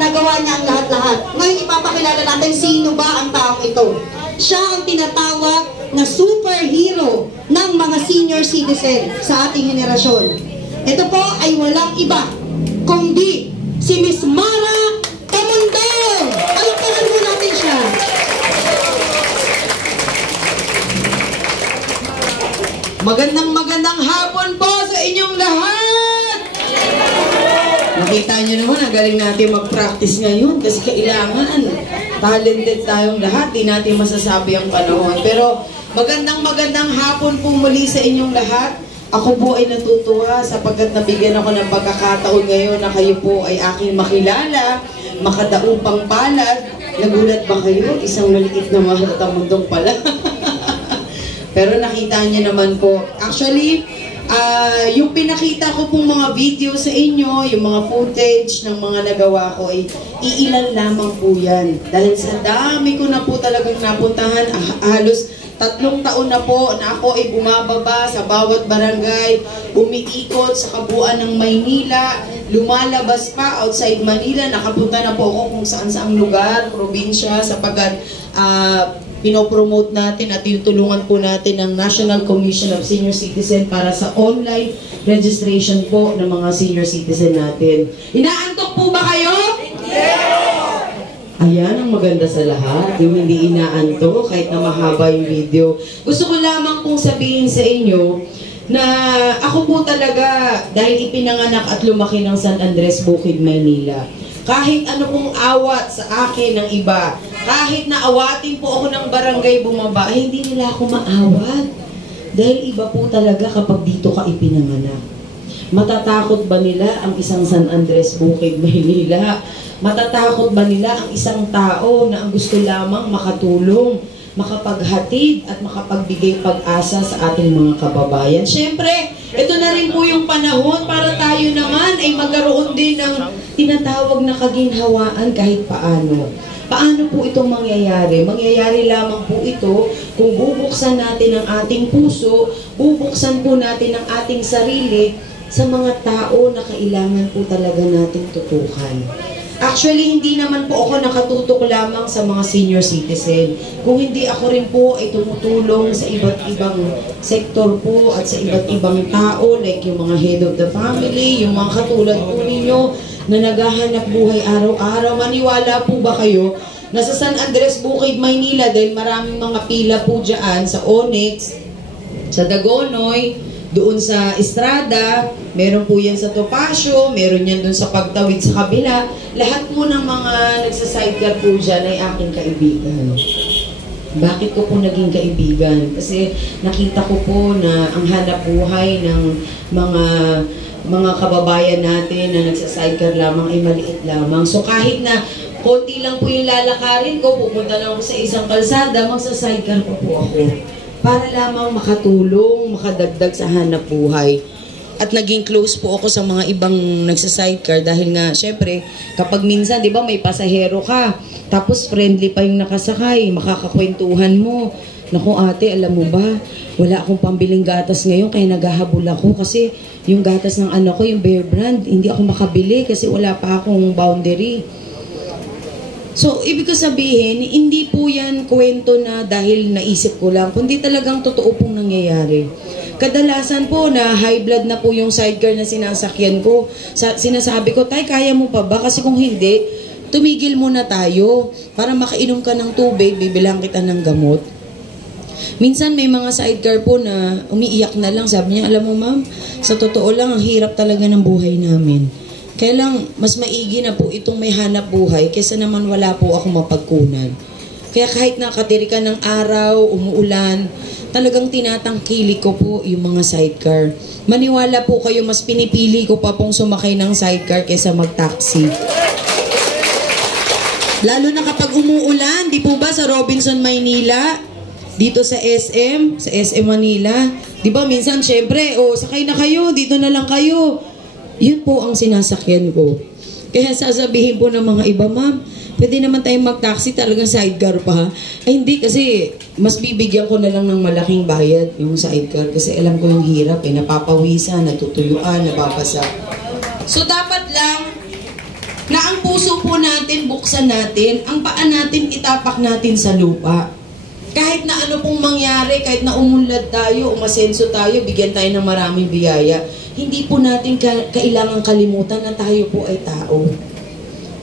nagawa niya ang lahat-lahat. Ngayon ipapakilala natin sino ba ang taong ito. Siya ang tinatawag na superhero ng mga senior citizen sa ating henerasyon. Ito po ay walang iba kundi si Miss Mara Tamundong. Palakpakan mo natin siya. Magandang hapon po sa inyong lahat! Nakita nyo naman, ang galing natin mag-practice ngayon kasi kailangan. Talented tayong lahat, di natin masasabi ang panahon. Pero magandang hapon po muli sa inyong lahat. Ako po ay natutuwa sapagkat nabigyan ako ng pagkakataon ngayon na kayo po ay aking makilala, makadaupang palad. Nagulat ba kayo? Isang maliit na Mara Tamundong pala. Pero nakita niyo naman po. Actually, yung pinakita ko pong mga video sa inyo, yung mga footage ng mga nagawa ko ay iilan lamang po yan. Dahil sa dami ko na po talagang napuntahan, halos 3 taon na po na ako ay bumababa sa bawat barangay, umiikot sa kabuuan ng Maynila, lumalabas pa outside Manila, nakapunta na po ako kung saan-saang lugar, probinsya, sapagkat pinopromote natin at tinutulungan po natin ng National Commission of Senior Citizen para sa online registration po ng mga senior citizen natin. Inaantok po ba kayo? Ayan ang maganda sa lahat, yung hindi inaantok kahit na mahaba yung video. Gusto ko lamang pong sabihin sa inyo na ako po talaga, dahil ipinanganak at lumaki ng San Andres, Bukid, Maynila, kahit ano pong awat sa akin ng iba, kahit na awatin po ako ng barangay bumaba, ay hindi nila ako maawat. Dahil iba po talaga kapag dito ka ipinanganak. Matatakot ba nila ang isang San Andres, Bukid, Maynila? Matatakot ba nila ang isang tao na ang gusto lamang makatulong, makapaghatid at makapagbigay pag-asa sa ating mga kababayan? Siyempre, ito na rin po yung panahon para tayo naman ay magkaroon din ng tinatawag na kaginhawaan kahit paano. Paano po ito mangyayari? Mangyayari lamang po ito kung bubuksan natin ang ating puso, bubuksan po natin ang ating sarili sa mga tao na kailangan po talaga nating tutukan. Actually, hindi naman po ako nakatutok lamang sa mga senior citizen. Kung hindi ako rin po ay tumutulong sa iba't ibang sektor po at sa iba't ibang tao, like yung mga head of the family, yung mga katulad po ninyo na naghahanap buhay araw-araw. Maniwala po ba kayo na sa San Andres, Bukid, Maynila, dahil maraming mga pila po dyan sa Onyx, sa Dagonoy, doon sa Estrada, meron po yan sa Topacio, meron yan doon sa Pagtawid sa kabila. Lahat po ng mga nagsasidecar po dyan ay aking kaibigan. Bakit ko po naging kaibigan? Kasi nakita ko po na ang hanap buhay ng mga kababayan natin na nagsasidecar lamang ay maliit lamang. So kahit na konti lang po yung lalakarin ko, pupunta lang ako sa isang kalsada, magsasidecar po ako. Para lamang makatulong, makadagdag sa hanap buhay. At naging close po ako sa mga ibang nagsasidecar dahil nga, syempre, kapag minsan, di ba, may pasahero ka, tapos friendly pa yung nakasakay, makakakwentuhan mo. Naku ate, alam mo ba, wala akong pambiling gatas ngayon kaya naghahabol ako kasi yung gatas ng anak ko, yung Bear Brand, hindi ako makabili kasi wala pa akong boundary. So, ibig ko sabihin, hindi po yan kwento na dahil naisip ko lang, kundi talagang totoo pong nangyayari. Kadalasan po na high blood na po yung sidecar na sinasakyan ko. Sinasabi ko, tay, kaya mo pa ba? Kasi kung hindi, tumigil muna tayo para makainom ka ng tubig, bibilang kita ng gamot. Minsan may mga sidecar po na umiiyak na lang. Sabi niya, alam mo ma'am, sa totoo lang, ang hirap talaga ng buhay namin. Kaya lang, mas maigi na po itong may hanap buhay kaysa naman wala po ako mapagkunan. Kaya kahit nakatiri ka ng araw, umuulan, talagang tinatangkili ko po yung mga sidecar. Maniwala po kayo, mas pinipili ko pa pong sumakay ng sidecar kaysa mag-taxi. Lalo na kapag umuulan, di po ba sa Robinson, Maynila, dito sa SM Manila, di ba minsan syempre, sakay na kayo, dito na lang kayo. Yun po ang sinasakyan ko. Kaya sasabihin po ng mga iba, ma'am, pwede naman tayong mag-taxi, talagang sidecar pa. Ay hindi, kasi mas bibigyan ko na lang ng malaking bayad yung sidecar. Kasi alam ko yung hirap, napapawisan, natutuyuan, nababasa. So dapat lang, na ang puso po natin, buksan natin, ang paa natin, itapak natin sa lupa. Kahit na ano pong mangyari, kahit na umunlad tayo, umasenso tayo, bigyan tayo ng maraming biyaya, hindi po natin kailangang kalimutan na tayo po ay tao.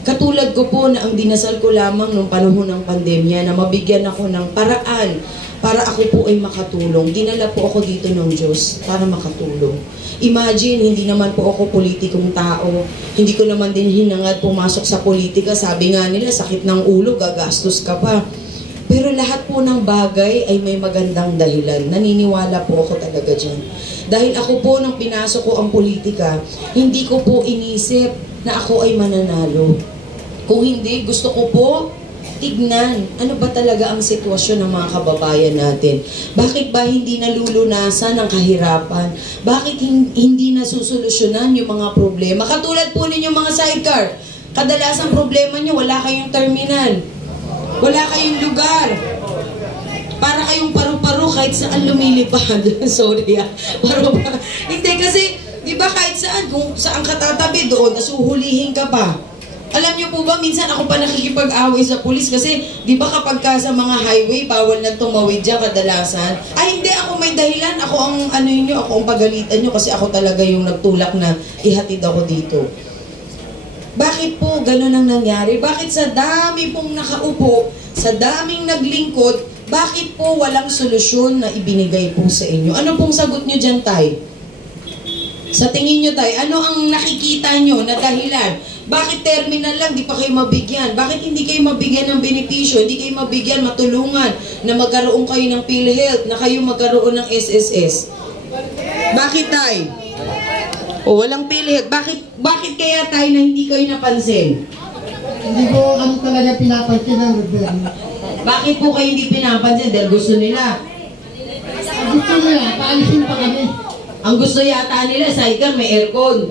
Katulad ko po na ang dinasal ko lamang nung panahon ng pandemya na mabigyan ako ng paraan para ako po ay makatulong. Dinala po ako dito ng Diyos para makatulong. Imagine, hindi naman po ako politikong tao. Hindi ko naman din hinangad pumasok sa politika. Sabi nga nila, sakit ng ulo, gagastos ka pa. Pero lahat po ng bagay ay may magandang dahilan. Naniniwala po ako talaga dyan. Dahil ako po, nang pinasok ko ang politika, hindi ko po inisip na ako ay mananalo. Kung hindi, gusto ko po tignan ano ba talaga ang sitwasyon ng mga kababayan natin. Bakit ba hindi nalulunasan ang kahirapan? Bakit hindi nasusolusyonan yung mga problema? Katulad po ninyo mga sidecar. Kadalasang problema nyo, wala kayong terminal. Wala kayong lugar. Para kayong paru-paro kahit saan lumilipad. Sorry paru-paro. Hindi kasi, di ba kahit saan, kung saan ka tatabi doon, nasuhulihin ka pa. Alam niyo po ba, minsan ako pa nakikipag-away sa pulis kasi, di ba kapag ka sa mga highway, bawal na tumawid dyan kadalasan? Ay, hindi, ako may dahilan. Ako ang, ako ang pagalitan nyo kasi ako talaga yung nagtulak na ihatid ako dito. Bakit po ganun ang nangyari? Bakit sa dami pong nakaupo, sa daming naglingkod, bakit po walang solusyon na ibinigay po sa inyo? Ano pong sagot nyo dyan, Tay? Sa tingin nyo, Tay, ano ang nakikita nyo na dahilan? Bakit terminal lang, di pa kayo mabigyan? Bakit hindi kayo mabigyan ng benepisyo? Hindi kayo mabigyan, matulungan na magkaroon kayo ng PhilHealth, na kayo magkaroon ng SSS? Bakit, Tay? O, walang PhilHealth. Bakit kaya, Tay, na hindi kayo napansin? Hindi ko kami talaga pinapansin ng gobyerno. Bakit po kayo hindi pinapansin? Dahil gusto nila. Gusto nila, paalisin pa kami. Ang gusto yata nila, sidecar, may aircon.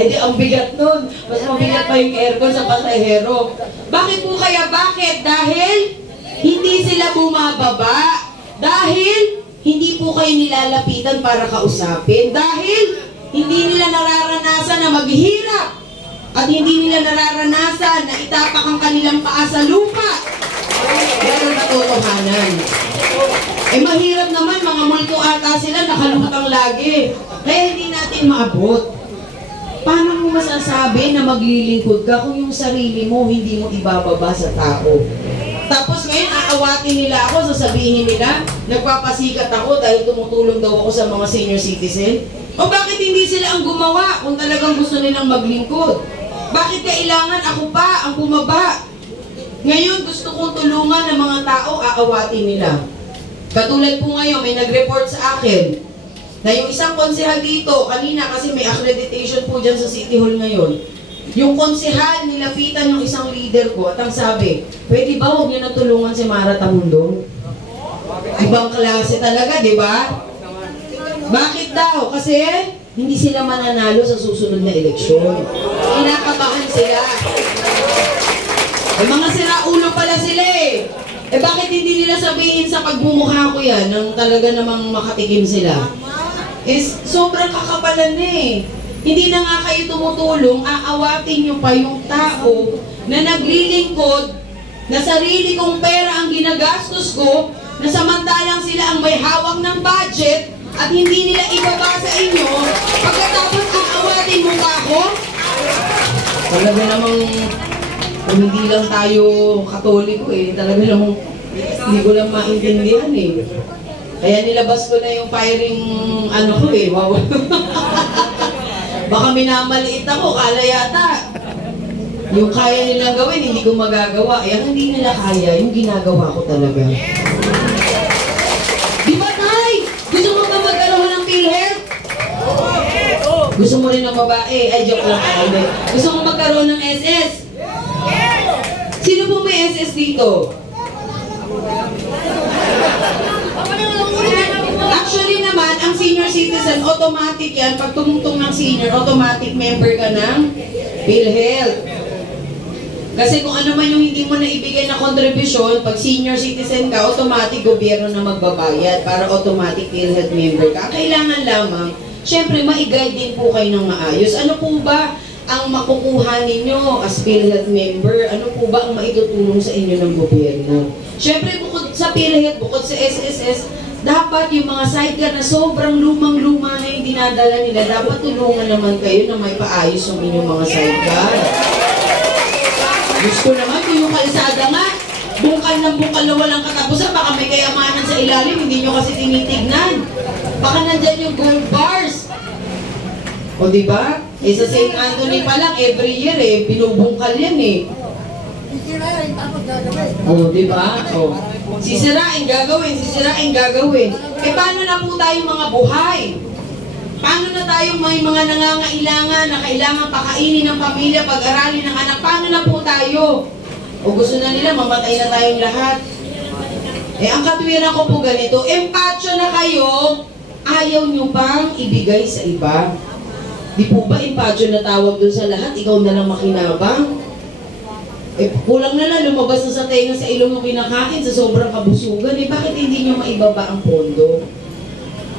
Eh di, ang bigat nun. Mas mabigat pa yung aircon sa pasahero. Bakit po kaya? Bakit? Dahil hindi sila bumababa. Dahil hindi po kayo nilalapitan para kausapin. Dahil hindi nila nararanasan na maghihirap. At hindi nila nararanasan na itapak ang kanilang paa sa lupa. Yan ang katotohanan. Eh mahirap naman, mga multo ata sila, nakalutang lagi. Kaya hindi natin maabot. Paano mo masasabi na maglilingkod ka kung yung sarili mo hindi mo ibababa sa tao? Tapos ngayon, aawatin nila ako, sasabihin nila, nagpapasikat ako dahil tumutulong daw ako sa mga senior citizen? O bakit hindi sila ang gumawa kung talagang gusto nilang maglingkod? Bakit kailangan ako pa ang bumaba? Ngayon, gusto kong tulungan ng mga tao, aawatin nila. Katulad po ngayon, may nag-report sa akin na yung isang konsehal dito, kanina kasi may accreditation po dyan sa City Hall ngayon, yung konsehal, nilapitan yung isang leader ko at ang sabi, pwede ba huwag niyo natulungan si Mara Tamundong? Ibang klase talaga, di ba? Bakit daw? Kasi hindi sila mananalo sa susunod na eleksyon. Kinakabahan sila. Mga siraulo pala sila eh. Eh bakit hindi nila sabihin sa pagmumukha ko yan nang talaga namang makatikim sila? Sobrang kakapalan eh. Hindi na nga kayo tumutulong, aawatin nyo pa yung tao na naglilingkod, na sarili kong pera ang ginagastos ko, na samantalang sila ang may hawak ng budget at hindi nila ibaba sa inyo, pagkatapos aawatin mo pa ako? Talaga namang kung hindi lang tayo Katoliko eh, talaga namang hindi ko lang maintindihan eh. Kaya nilabas ko na yung firing ano ko eh, wow. Baka minamaliit ako, kala yata. Yung kaya nilang gawin, hindi ko magagawa. Ayan, hindi nila kaya, yung ginagawa ko talaga. Di ba, Tay? Gusto mo ba magkaroon ng PhilHealth? Gusto mo rin ng babae? Ay, joke lang. Gusto mo magkaroon ng SS? Sino po may SS dito? Actually naman, ang senior citizen, automatic yan. Pag tumutong ng senior, automatic member ka ng PhilHealth. Kasi kung ano man yung hindi mo na ibigay na kontribusyon, pag senior citizen ka, automatic gobyerno na magbabayad para automatic PhilHealth member ka. Kailangan lamang, syempre, ma-guide din po kayo ng maayos. Ano po ba ang makukuha ninyo as PhilHealth member? Ano po ba ang maitutulong sa inyo ng gobyerno? Siyempre, bukod sa PhilHealth, bukod sa SSS, dapat yung mga sidecar na sobrang lumang-luma na yung dinadala nila, dapat tulungan naman kayo na may paayos yung inyong mga sidecar. Gusto naman kung yung kalsada nga, bungkal ng bungkal na walang katapusan, baka may kayamanan sa ilalim, hindi nyo kasi tinitignan. Baka nandyan yung gold bars. O diba? Eh sa St. Anthony pa lang, every year binubungkal yan Sisirain, tapos gagawin. O diba? O. Sisirain, gagawin. Eh paano na po tayong mga buhay? Paano na tayong may mga nangangailangan na kailangan pakainin ng pamilya, pag-aralin ng anak? Paano na po tayo? O gusto na nila, mamatay na tayong lahat. Eh ang katwiran ko po ganito, empacho na kayo, ayaw nyo pang ibigay sa iba. Di po ba empacho na tawag dun sa lahat, ikaw na lang makinabang? Eh, kulang na lang, lumabas na sa tenga sa ilong mo kinakain sa sobrang kabusugan. Eh, bakit hindi nyo maibaba ang pondo?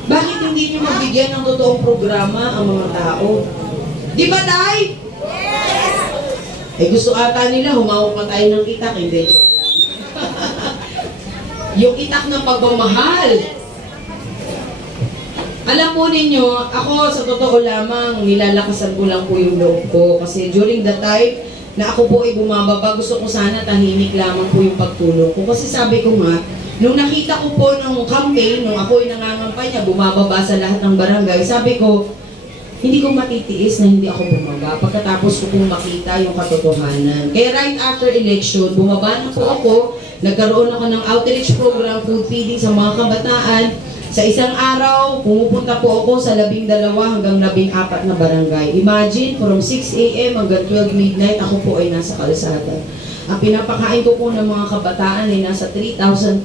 Bakit hindi nyo mabigyan ng totoong programa ang mga tao? Di ba, Tay? Yes! Eh, gusto ata nila, humawak pa tayo ng itak. Hindi, joke lang. Yung itak ng pagmamahal. Alam po ninyo, ako sa totoo lamang, nilalakasan ko lang po yung loob ko. Kasi during the time na ako po ay bumababa, gusto ko sana tahimik lamang po yung pagtulong ko. Kasi sabi ko nga, nung nakita ko po ng campaign, nung ako ay nangangampanya, bumababa sa lahat ng barangay, sabi ko, hindi ko matitiis na hindi ako bumaba pagkatapos ko pong makita yung katotohanan. Kaya right after election, bumaba na po ako, nagkaroon ako ng outreach program, food feeding sa mga kabataan. Sa isang araw, pumupunta po ako sa 12 hanggang 14 na barangay. Imagine, from 6 a.m. hanggang 12 midnight, ako po ay nasa kalsada. Ang pinapakain ko po ng mga kabataan ay nasa 3,500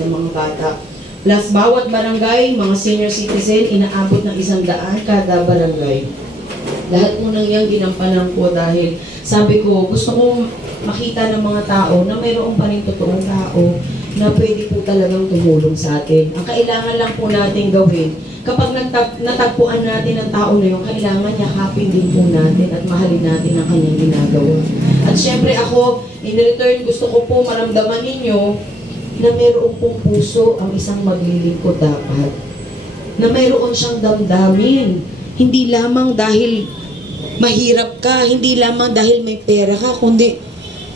na mga bata. Plus, bawat barangay, mga senior citizen, inaabot ng 100 kada barangay. Lahat po nang yang ginampanan ko dahil sabi ko, gusto kong makita ng mga tao na mayroong pa rin totoong tao na pwede po talagang tumulong sa atin. Ang kailangan lang po natin gawin, kapag natagpuan natin ang tao na yun, kailangan yakapin din po natin at mahalin natin ang kanyang ginagawa. At syempre ako, in return, gusto ko po maramdaman ninyo na mayroong pong puso ang isang maglilingkod dapat. Na mayroon siyang damdamin. Hindi lamang dahil mahirap ka, hindi lamang dahil may pera ka, kundi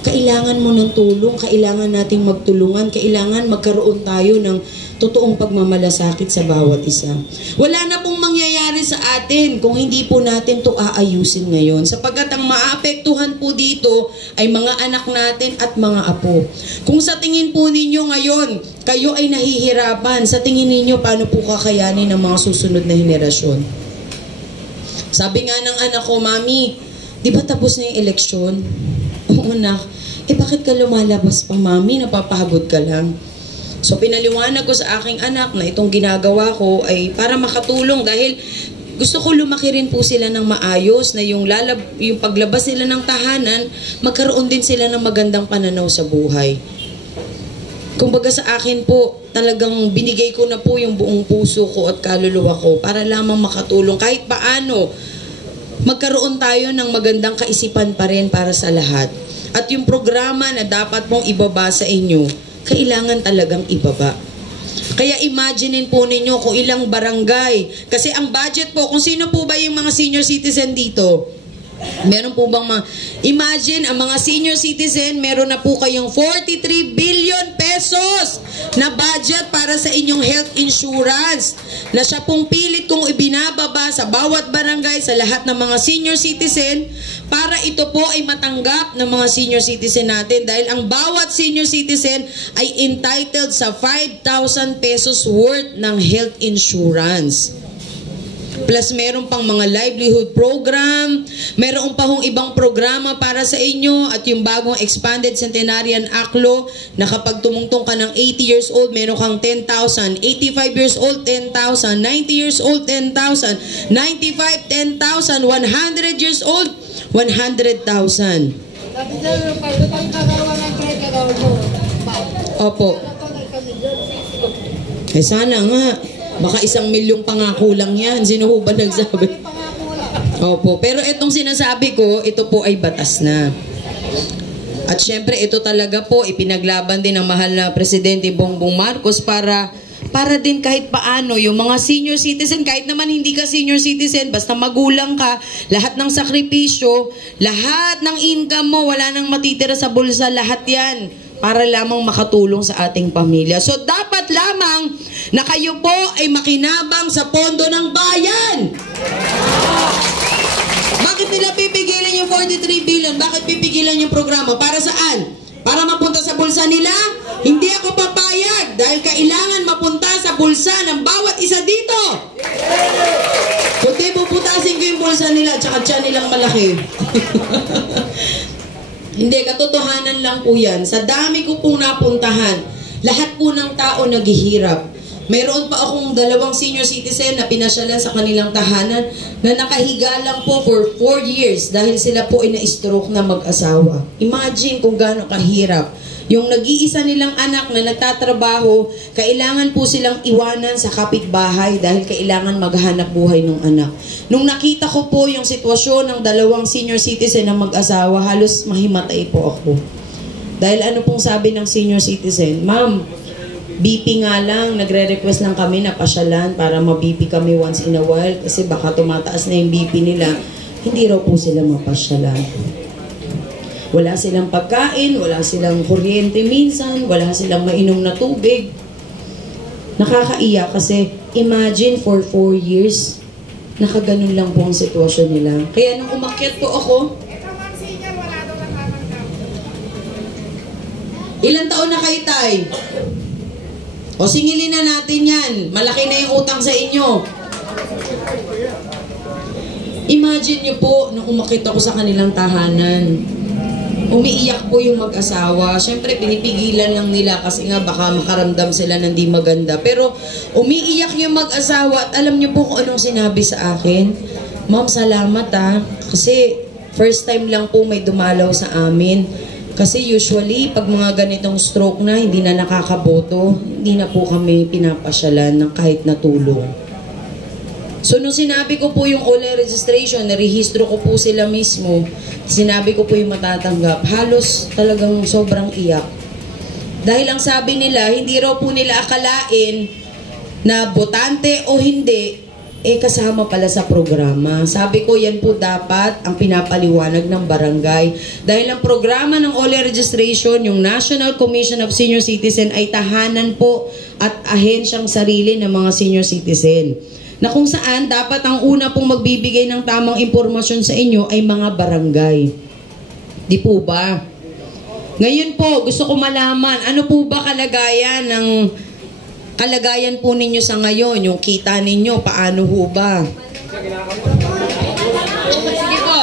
kailangan mo ng tulong, kailangan nating magtulungan, kailangan magkaroon tayo ng totoong pagmamalasakit sa bawat isa. Wala na pong mangyayari sa atin kung hindi po natin to aayusin ngayon. Sapagkat ang maapektuhan po dito ay mga anak natin at mga apo. Kung sa tingin po ninyo ngayon, kayo ay nahihirapan, sa tingin ninyo paano po kakayanin ng mga susunod na henerasyon? Sabi nga ng anak ko, Mami, di ba tapos na yung eleksyon? Oo, anak. Eh, bakit ka lumalabas pa, Mami? Napapagod ka lang. So, pinaliwanag ko sa aking anak na itong ginagawa ko ay para makatulong dahil gusto ko lumaki rin po sila ng maayos na yung paglabas nila ng tahanan, magkaroon din sila ng magandang pananaw sa buhay. Kumbaga sa akin po, talagang binigay ko na po yung buong puso ko at kaluluwa ko para lamang makatulong kahit paano magkaroon tayo ng magandang kaisipan pa rin para sa lahat. At yung programa na dapat mong ibaba sa inyo, kailangan talagang ibaba. Kaya imaginein po ninyo kung ilang barangay. Kasi ang budget po, kung sino po ba yung mga senior citizen dito? Meron po bang imagine, ang mga senior citizen, meron na po kayong 43 billion pesos na budget para sa inyong health insurance na siya pong pilit kong ibinababa sa bawat barangay, sa lahat ng mga senior citizen para ito po ay matanggap ng mga senior citizen natin dahil ang bawat senior citizen ay entitled sa 5,000 pesos worth ng health insurance. Plus, meron pang mga livelihood program, meron pa hong ibang programa para sa inyo at yung bagong expanded centenarian ACLO na kapag tumungtong ka ng 80 years old, meron kang 10,000, 85 years old, 10,000, 90 years old, 10,000, 95, 10,000, 100 years old, 100,000. Opo. Eh sana nga. Baka 1 milyong pangako lang yan. Sino ho ba nagsabi? Opo, pero itong sinasabi ko, ito po ay batas na. At syempre, ito talaga po, ipinaglaban din ng mahal na Presidente Bongbong Marcos para din kahit paano yung mga senior citizen, kahit naman hindi ka senior citizen, basta magulang ka, lahat ng sakripisyo, lahat ng income mo, wala nang matitira sa bulsa, lahat yan para lamang makatulong sa ating pamilya. So dapat lamang na kayo po ay makinabang sa pondo ng bayan. Bakit nila pipigilan yung 43 billion? Bakit pipigilan yung programa? Para saan? Para mapunta sa bulsa nila? Hindi ako papayag dahil kailangan mapunta sa bulsa ng bawat isa dito. Kundi puputasin ko yung bulsa nila at saka tiyan nilang malaki. Hindi, katotohanan lang po yan. Sa dami ko pong napuntahan, lahat po ng tao naghihirap. Mayroon pa akong 2 senior citizen na pinasyalan sa kanilang tahanan na nakahiga lang po for 4 years dahil sila po ay na-stroke na mag-asawa. Imagine kung gaano kahirap. Yung nag-iisa nilang anak na nagtatrabaho, kailangan po silang iwanan sa kapitbahay dahil kailangan maghanap buhay ng anak. Nung nakita ko po yung sitwasyon ng 2 senior citizen na mag-asawa, halos mahimatay po ako. Dahil ano pong sabi ng senior citizen, Ma'am, BP nga lang, nagre-request lang kami na pasyalan para ma-BP kami once in a while kasi baka tumataas na yung BP nila. Hindi raw po sila mapasyalan. Wala silang pagkain, wala silang kuryente minsan, wala silang mainom na tubig. Nakakaiyak kasi imagine for 4 years, nakaganon lang po ang sitwasyon nila. Kaya nung umakyat po ako, ilang taon na kayo, Tay? O singilin na natin yan. Malaki na yung utang sa inyo. Imagine nyo po, nung umakit ako sa kanilang tahanan, umiiyak po yung mag-asawa. Siyempre, pinipigilan lang nila kasi nga baka makaramdam sila ng di maganda. Pero umiiyak yung mag-asawa at alam nyo po kung anong sinabi sa akin. Ma'am, salamat kasi first time lang po may dumalaw sa amin. Kasi usually, pag mga ganitong stroke na, hindi na nakakaboto, hindi na po kami pinapasyalan ng kahit na tulong. So, nung sinabi ko po yung OLE registration, narehistro ko po sila mismo, sinabi ko po yung matatanggap, halos talagang sobrang iyak. Dahil ang sabi nila, hindi raw po nila akalain na botante o hindi, kasama pala sa programa. Sabi ko, yan po dapat ang pinapaliwanag ng barangay. Dahil ang programa ng OLE registration, yung National Commission of Senior Citizen ay tahanan po at ahensyang sarili ng mga senior citizen. Na kung saan dapat ang una pong magbibigay ng tamang impormasyon sa inyo ay mga barangay. Di po ba? Ngayon po, gusto ko malaman, ano po ba kalagayan po ninyo sa ngayon, yung kita ninyo, paano ho ba? Sige po.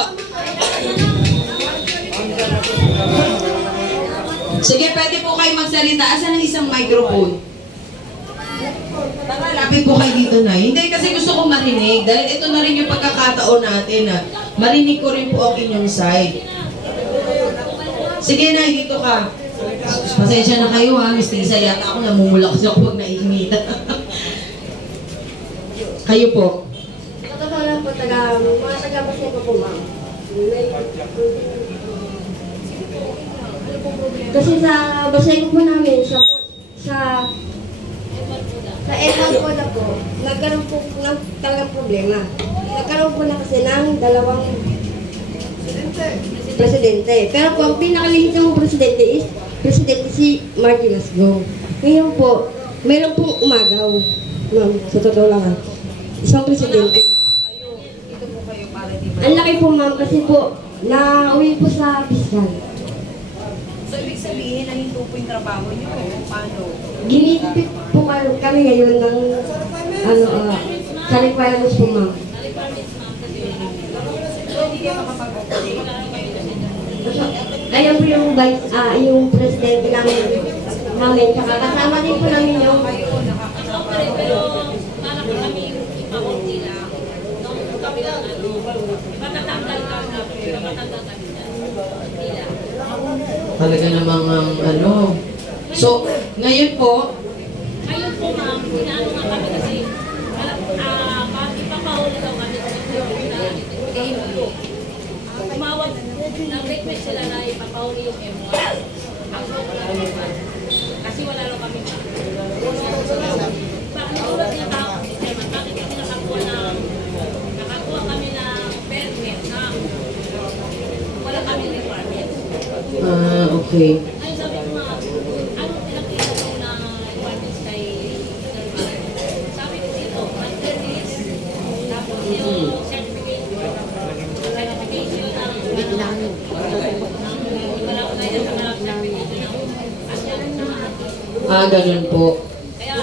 Sige, pwede po kayo magsalita. Asan ang isang microphone? Tara, lapit po kayo dito na. Hindi, kasi gusto ko marinig. Dahil ito na rin yung pagkakataon natin na marinig ko rin po ang inyong side. Sige na, dito ka. Pasensya na kayo Miss Lisa, yata ako namumula kasi ako pag naiinita. Kayo po. Totoo lang po, mga taga-Baseco po, ma'am. Kasi sa Baseco po namin, sa Eman po na po, nagkaroon po ng talagang problema. Nagkaroon po na kasi ng 2 presidente. Pero po, ang pinakalihit ng presidente is Presidente si Marty Lasgo. Ngayon po, mayroon pong umagaw. Ma'am, sa totoo lang isang presidente. Ang laki po ma'am, kasi po, nauwi po sa piskal. So, ibig sabihin, nahinto po yung trabaho niyo? Paano? Ginipit po kami ngayon ng, sa requirements po ma'am. So, hindi kayo makapag-operate? Ayan po yung presidente namin, tsaka kasama din po namin yung Pero, parang kami ipakunti lang. Kami lang, matatanggal ka na, pero matanggal kami na. Hindi lang. Talaga namang So, ngayon po, ma'am, inaano nga kami kasi, ipapahuli daw kami. nag-request sila na ipapahuli yung M1. Ang wala naman. Kasi wala lang kami. Bakit tulad niya tao ang sistema? Bakit hindi nakakuha kami ng permit na wala kami requirements? Okay. Ay, sabi ko nga, ano pinakita ko na requirements kay sabi ko dito, under this, tapos yung certification ng wala ko na yun sa mga certification ng asyan na Ganun po. kaya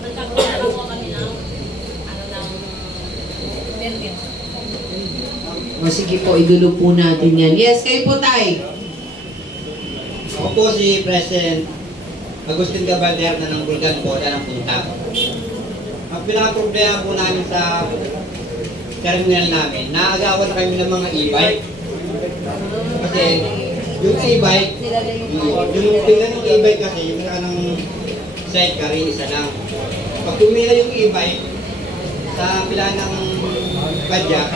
nagkakaroon kami ng permit. O sige po, idulo po natin yan. Yes, kayo po, Tay. Ako po si President Agustin Gabalder na ng Bulgan po, yan ang punta. Ang pinaka-problema po namin sa terminal namin, naagawan na kami ng mga e-bike. Kasi yung e-bike, yung pila ng e-bike kasi, yung ng sidecar, isa lang. Pag tumila yung e-bike sa pila ng padyak,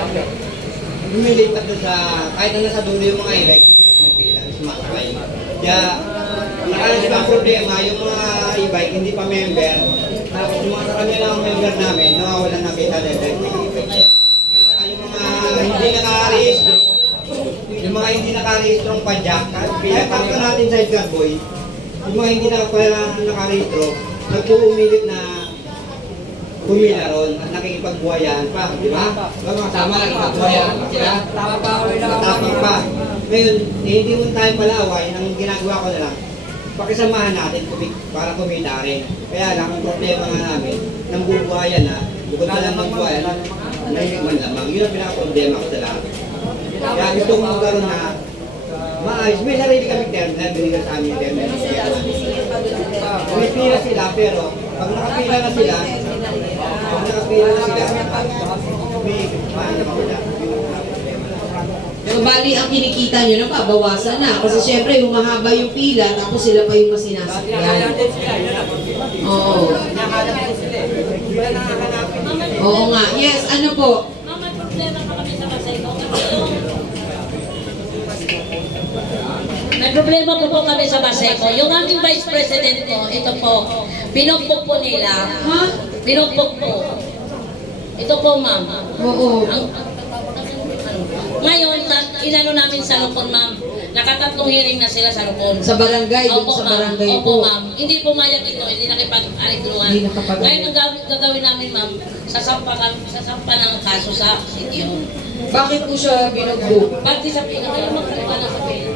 lumilipat doon sa, kahit na nasa dulo yung mga e-bike, may pila, sumakay. Kaya, nakalas pa ang problema, yung mga e-bike hindi pa member, tapos yung mga karamihan ng member namin, nawawalan ng kita level. Yung mga hindi naka-rehistro, yung mga hindi naka-rehistro ng padyak, kaya pakto natin sa Edgar Boy, yung mga hindi naka-rehistro, nagpuumilit na pumila ron at nakikipagbuhayan pa, di ba? Sama nakikipagbuhayan pa sila. Tapang pa. Ngayon, hindi mo tayo palaway, ang ginagawa ko na lang, pakisamahan natin para kumita rin. Kaya lang, ang problema nga namin, nang bubuhayan na, bukod na lang magbuhayan, nahihigman lamang. Yun ang pinaka-problema ko sa lahat. Kaya gusto ko magkaroon na maayos. May sarili kami terminal, binigyan sa amin terminal. May pila sila, pero pag nakapila na sila, may mahanap ako na. So, bali, ang kinikita nyo, napabawasan na. Kasi syempre, yung mahaba yung pila, tapos sila pa yung masinasakyan. Oo. Oo nga. Yes, ano po? Mama, problema pa kami sa Baseco. Kasi yung may problema po kami sa Baseco. Yung aming Vice President po, ito po, pinupok po nila. Ha? Pinupok po. Ito po, ma'am. Oo. Ngayon, inano namin sa Lupon, ma'am. Nakatatlong hearing na sila sa Lupon. Sa barangay, doon Opo, sa ma'am. barangay Opo, po. ma'am. Hindi pumayag ito, hindi nakipag-arigluhan. Hindi nakapag- Ngayon, ang gagawin namin, ma'am, sasampa ng kaso sa CTO. Bakit po siya binugbog? Pati sa pina, kaya magkaliwa na sa pina.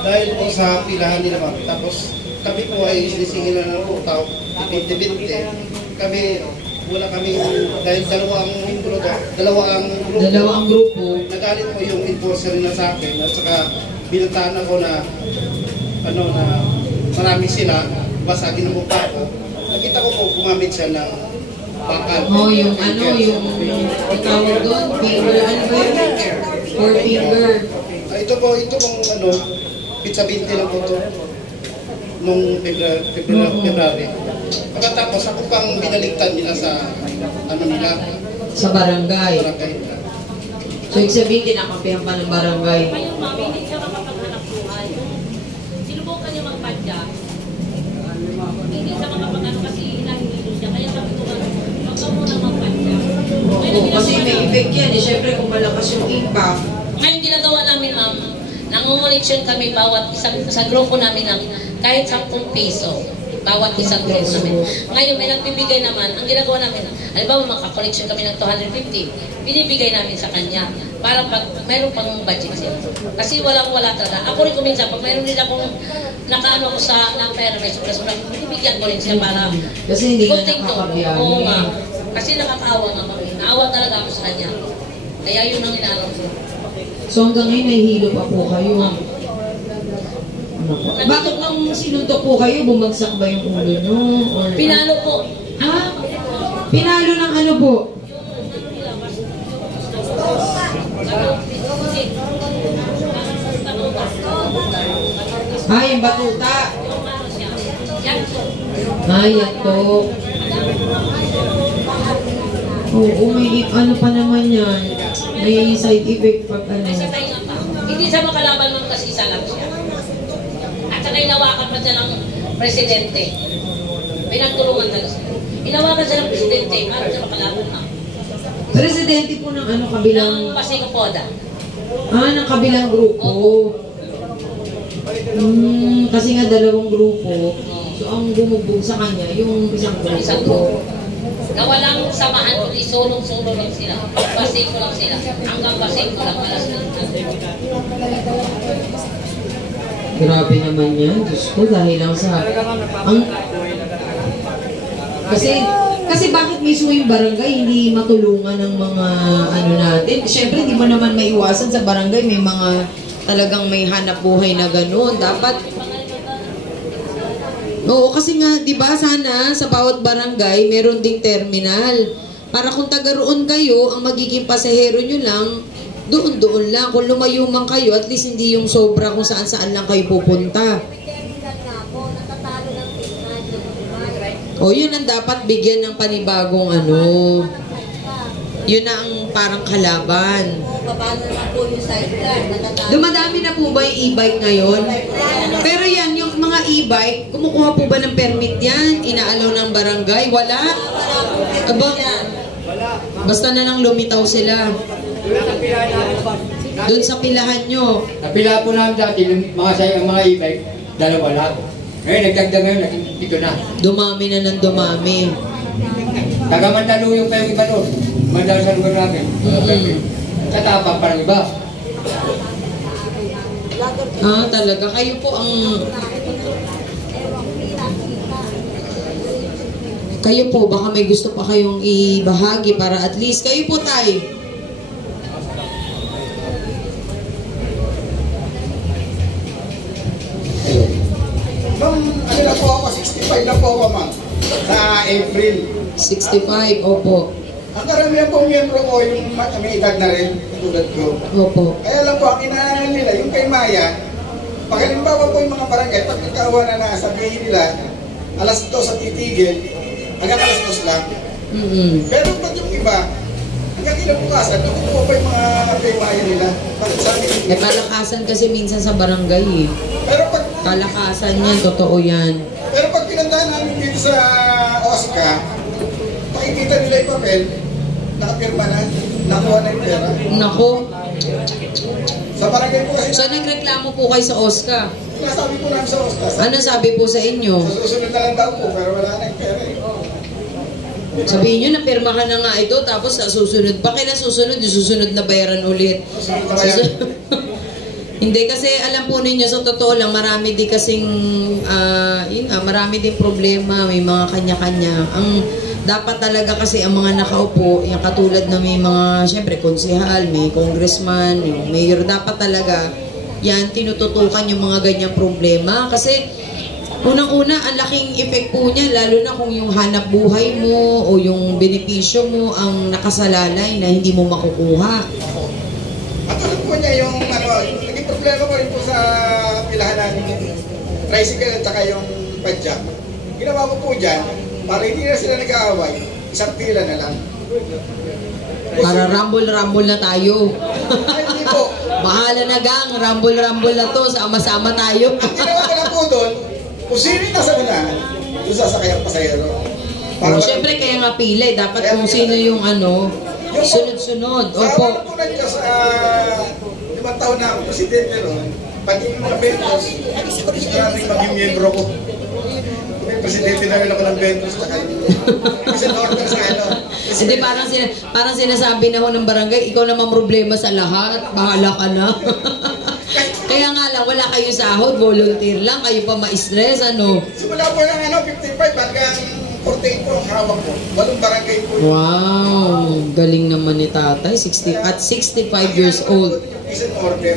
Dahil po sa pilahan nila ma'am, tapos kami po ay sinisingil na ng utaw, 20-20. Kami, wala kami, dahil dalawa ang Grupo. Nagalit po yung enforcer na sa akin, at saka binantaan ako na, na marami sila, basagin ng mukha ko. Nakita ko po, gumamit siya ng bakal. Yung tawag doon, finger, ano ba yun? Four finger. Ito pong pizza 20 lang po ito nung February. Pagkatapos ako pang binaligtad nila sa Sa barangay. nila. So, ibig sabihin, kinakampihan pa ng barangay. Ngayon, ma'am, hindi siya makapaghanap buhay. Sinubukan niya magpadya. Hindi siya makapagano kasi hinahihilo siya. Kaya sabi ko, huwag ka muna magpadya. Oo, kasi may effect yan. Siyempre, kung malakas yung impact. Ngayon, ginagawa namin, ma'am, nangunguliksyon kami bawat isang sa grupo namin ng kahit 10 piso. Bawat isang grupo namin. Ngayon, may nagbibigay naman. Ang ginagawa namin, halimbawa, makakoleksyon kami ng 250. Binibigay namin sa kanya. Para pag mayroon pang budget siya. Kasi walang-wala talaga. Ako rin kuminsan, pag mayroon din akong nakaano ko sa pera, may sobra-sobra, binibigyan ko rin siya para Kasi hindi nga kunting to. nakakabiyahe. Oo nga. Kasi nakakaawa nga kami. Naawa talaga ako sa kanya. Kaya yun ang inaano ko. So, hanggang ngayon, nahihilo pa po kayo. Bakit nang sinuntok po kayo, bumagsak ba yung ulo nyo? Or, Pinalo po. Ha? Pinalo ng ano po? Ay, yung batuta. Ay, ito. Oo, may ano pa naman yan. May side effect pag ano. Hindi siya makalaban mga kasisa lang siya. At saka inawakan pa siya ng presidente. Pinagtulungan talaga siya. Inawakan siya ng presidente para siya makalaban na. Presidente po ng ano kabilang... Ng Pasig Poda. Ng kabilang grupo. Kasi nga dalawang grupo. So ang bumubog sa kanya, yung isang grupo. Isang grupo. Na walang samahan kundi sulong-sulong lang sila. Pasig ko lang sila. Hanggang Pasig ko lang. Alas Grabe naman yan. Diyos ko, dahil lang sa... Kasi bakit mismo yung barangay hindi matulungan ng mga ano natin? Siyempre, di mo naman maiwasan sa barangay. May mga talagang may hanap buhay na gano'n. Dapat... Oo, kasi nga, di ba, sana sa bawat barangay, meron ding terminal. Para kung taga roon kayo, ang magiging pasahero nyo lang, doon lang. Kung lumayo man kayo, at least hindi yung sobra kung saan-saan lang kayo pupunta. O, yun ang dapat bigyan ng panibagong ano. Yun na ang parang kalaban. Dumadami na po ba yung e-bike ngayon? Pero yan, yung mga e-bike, kumukuha po ba ng permit yan? Inaalaw ng barangay? Wala? Aba, basta na lang lumitaw sila. Doon sa pilahan nyo. Napila po namin dati, mga e-bike, dalawa lang. Ngayon, nagdagdag ngayon, naging ito na. Dumami na ng dumami. Taga-Mandaluyong pa yung iba doon. Mandalo sa lugar namin. Katapang parang iba. Talaga. Kayo po ang... Kayo po, baka may gusto pa kayong ibahagi para at least kayo po tayo. Ano na po ako, 65 na po ako, ma'am. Sa April. 65, opo. Ang karamihan pong miyembro ko, yung may edad na rin, tulad ko. Opo. Kaya lang po, ang inaanan nila, yung kay Maya, pag halimbawa po yung mga barangay, pag nagkaawa na sabihin nila, alas 2 sa titigil, hanggang alas 2 lang. Pero pag yung iba, hanggang kinabukasan, natutuwa pa yung mga kay Maya nila. Bakit sabi nila? Palakasan kasi minsan sa barangay eh. Pero pag Palakasan yan, totoo yan. Pero pag pinuntahan namin dito sa OSCA, makikita nila yung papel, nakapirma na, nakuha na yung pera. Nako. Sa barangay po kasi, So nagreklamo po kayo sa OSCA. nasabi po namin sa OSCA. Ano sabi po sa inyo? Sa susunod na lang daw po, pero wala na yung pera eh. Sabihin nyo, napirmahan na nga ito, tapos sa susunod pa. Kailan susunod? Yung susunod na bayaran ulit. Susunod na bayaran. Hindi, kasi alam po ninyo, sa totoo lang, marami din kasing, marami din problema, may mga kanya-kanya. Ang dapat talaga kasi ang mga nakaupo, yung katulad na may mga, syempre, konsehal, may congressman, yung mayor, dapat talaga, yan, tinututukan yung mga ganyang problema. Kasi, unang-una, ang laking effect po niya, lalo na kung yung hanap buhay mo o yung benepisyo mo ang nakasalalay na hindi mo makukuha. At tulad po niya yung, naging problema ko rin po sa pilahan namin yung tricycle at saka yung padjak. Ginawa ko po dyan, para hindi na sila nag-aaway, isang pila na lang. Para rumble-rumble na tayo. Ay, hindi po. Bahala na gang, rumble-rumble na to, sama-sama tayo. Ang ginawa ko lang po doon, kung sino yung nasa unahan, doon sasakay ang pasahero. Siyempre, kaya nga pila eh. Dapat kung sino yung sunod-sunod. Sa Opo. awan po na Diyos, 5 taon na ako presidente ron, pati yung mga bentos, maraming maging miyembro ko. May presidente na rin ako ng bentos, kasi order sa ano. Hindi, parang sinasabi na ho ng barangay, ikaw naman problema sa lahat, bahala ka na. Kaya nga lang, wala kayo sahod, volunteer lang, kayo pa ma-stress, ano? Simula po ng 55 hanggang 48 po ang hawak ko. 8 barangay po. Wow, galing naman ni tatay, 65 years old. Isang order.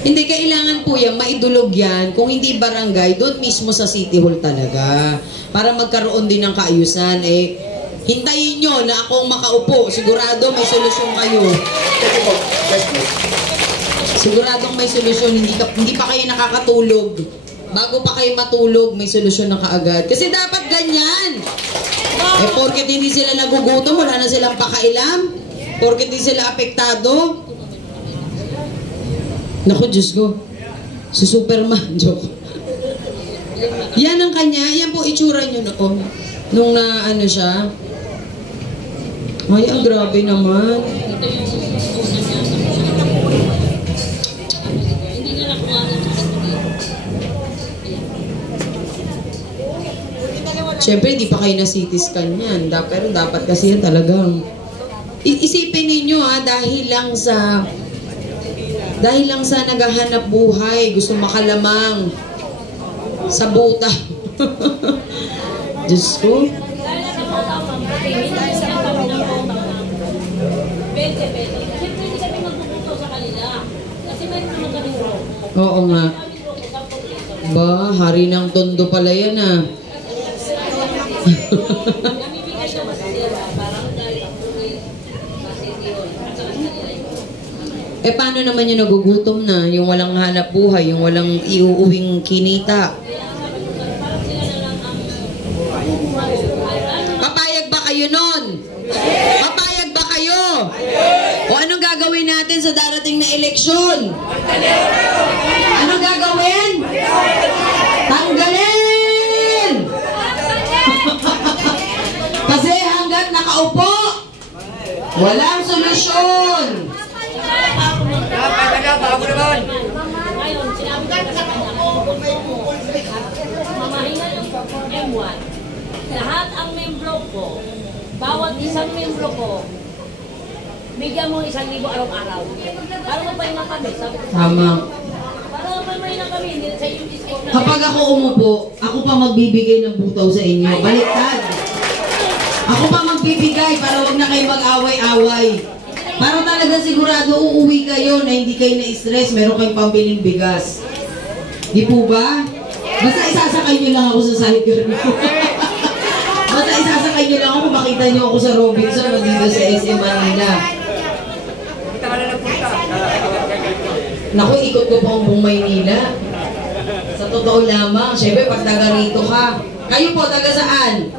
Hindi, kailangan po yan, maidulog yan, kung hindi barangay, doon mismo sa City Hall talaga. Para magkaroon din ng kaayusan, hintayin nyo na akong makaupo, sigurado may solusyon kayo. Thank you po. Yes po. Siguradong may solusyon, hindi pa kayo nakakatulog. Bago pa kayo matulog, may solusyon na kaagad. Kasi dapat ganyan. Porket hindi sila nagugutom, wala na silang pakailam. Porket hindi sila apektado. Naku, Diyos ko. Si Superman, joke. Yan ang kanya, yan po itsura nyo noon. Nung na ano siya. Ay, ang grabe naman. Siyempre, di pa kayo na-CT scan yan. Pero dapat kasi yan talagang... Isipin ninyo dahil lang sa naghahanap buhay, gusto makalamang sa buta. Diyos ko. Oo nga. Ba, hari ng tondo pala yan paano naman yung nagugutom na, yung walang hanap buhay, yung walang iuuwing kinita? Papayag ba kayo nun? Papayag ba kayo? O anong gagawin natin sa darating na eleksyon? Anong gagawin? Tanggalin! Kasi hanggat nakaupo, walang solusyon. Ngayon, sinabi ko sa kanya, mamahinga yung M1. Lahat ang membro ko, bawat isang membro ko, bigyan mo 1,000 araw-araw. Para mapahinga kami. Tama. Para mapahinga kami, hindi sa UTC na. Kapag ako umupo, ako pa magbibigay ng butaw sa inyo. Baliktad. Ako pa magbibigay para wag na kayo mag-away-away. Para talaga sigurado uuwi kayo na hindi kayo na-stress, meron kayong pambiling bigas. Di po ba? Basta isasakay nyo lang ako sa sidecar nyo. Basta isasakay nyo lang ako, makita nyo ako sa Robinson o dito sa SM Manila. Naku, ikot ko pa ang buong Maynila. Sa totoo lamang, syempre pag taga rito ka. Kayo po, taga saan?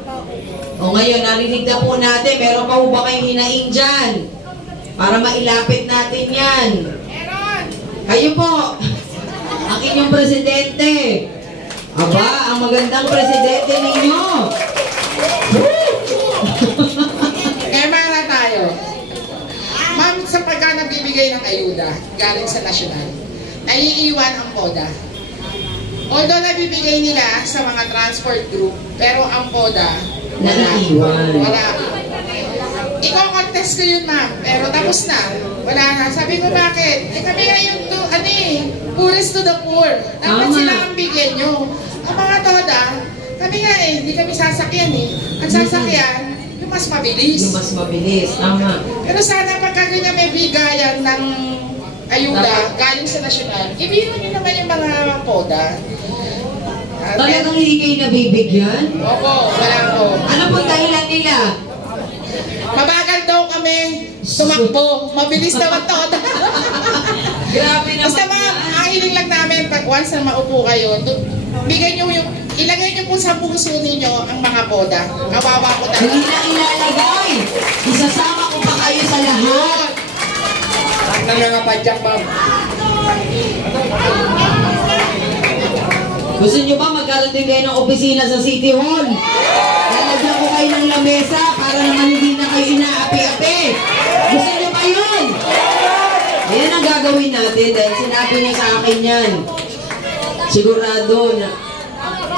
O ngayon, narinig na po natin, meron pa po ba kayong hinaing dyan? Para mailapit natin yan. Kayo po, ang inyong presidente. Aba, ang magandang presidente ninyo. Mara tayo. Ma'am, sa pagka nagbibigay ng ayuda galing sa nasyonal, naiiwan ang PODA. Although nabibigay nila sa mga transport group, pero ang PODA, naiiwan. Wala. Iko-contest ko yun, ma'am. Pero tapos na. Wala na. Sabi ko, bakit? Kami ngayon to, poorest to the poor. Dapat sila ang bigyan nyo. Ang mga TODA, kami nga hindi kami sasakyan Ang sasakyan, yung mas mabilis. Yung mas mabilis, tama. Pero sana pagka ganyan may bigayan ng ayuda galing sa nasyonal, ibigyan nyo naman yung mga PODA. Talagang hindi kayo nabibigyan? Opo, wala ko. Ano po dahilan nila? Mabagal daw kami tumakbo. Mabilis naman TODA. Grabe naman. Basta ma'am, ang hiling lang namin, pag once na maupo kayo, bigay nyo yung, ilagay nyo po sa puso ninyo ang mga PODA. Kawawa ko talaga. Hindi na ilalagay. Isasama ko pa kayo sa lahat. Ang nangangapadyak, ma'am. Gusto nyo ba magkarating kayo ng opisina sa City Hall? Lalagyan ko kayo ng lamesa para naman hindi na kayo inaapi-api. Gusto nyo ba yun? Ayan ang gagawin natin dahil sinabi niya sa akin yan. Sigurado na.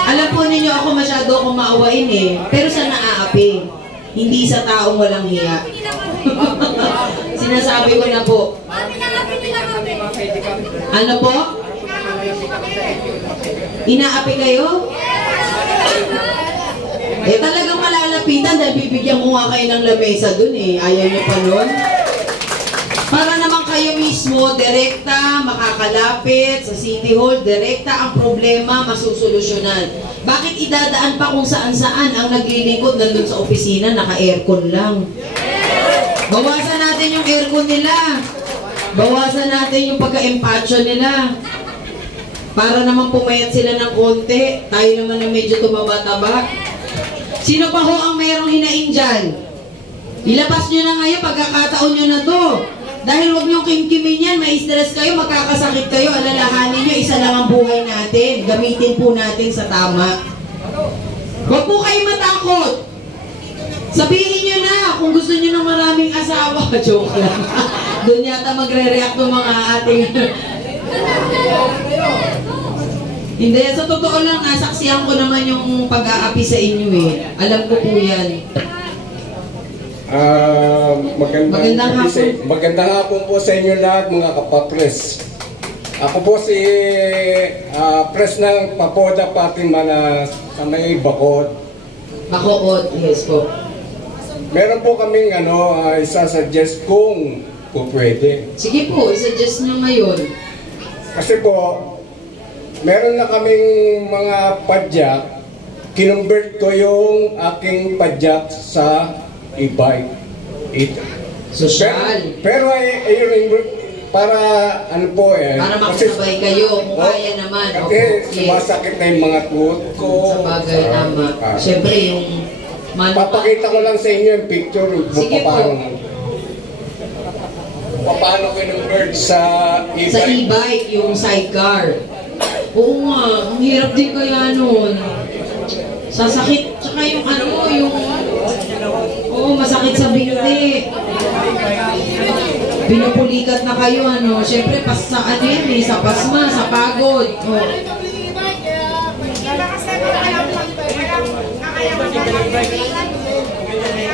Alam po ninyo ako masyado akong maawain pero sa naaapi. Hindi sa taong walang hiya. Sinasabi ko na po. Ano po? Inaapi kayo? Talagang malalapitan dahil bibigyan ko nga kayo ng lamesa dun Ayaw nyo pa nun? Para naman kayo mismo, direkta, makakalapit sa City Hall, direkta ang problema, masusolusyonan. Bakit idadaan pa kung saan-saan ang naglilingkod nandun sa opisina, naka-aircon lang? Bawasan natin yung aircon nila. Bawasan natin yung pagka-empacho nila. Para naman pumayat sila ng konti. Tayo naman na medyo tumaba-taba. Sino pa ho ang mayroong hinaing dyan? Ilabas nyo na ngayon, pagkakataon nyo na to. Dahil huwag niyong kimkimin yan, may stress kayo, magkakasakit kayo, alalahanin niyo, isa lang ang buhay natin. Gamitin po natin sa tama. Huwag po kayo matakot. Sabihin niyo na kung gusto niyo ng maraming asawa. Joke lang. Doon yata magre-react ng mga ating... Hindi, sa totoo lang, nasaksihan ko naman yung pag-aapi sa inyo eh. Alam ko po yan. Magandang hapon po sa inyo lahat, mga kapapres. Ako po si Pres ng Papoda Fatima na sa may Bacood. Bacood, yes po. Meron po kaming isa-suggest kung pwede. Sige po, isuggest nyo ngayon. Kasi po, meron na kaming mga padyak. Kinonvert ko yung aking padyak sa e-bike. Social. Pero para ano po para makasabay kayo, kung kaya naman. Kasi sumasakit na yung mga tuhod ko. Sa bagay, tama. Siyempre yung... Papakita ko lang sa inyo yung picture. Sige po. Paano kinonvert sa e-bike? Sa e-bike, yung sidecar. Oo nga, ang hirap din kaya nun. Sasakit, tsaka yung masakit sa binti. Pinupulikat na kayo, Siyempre, sa sa pasma, sa pagod.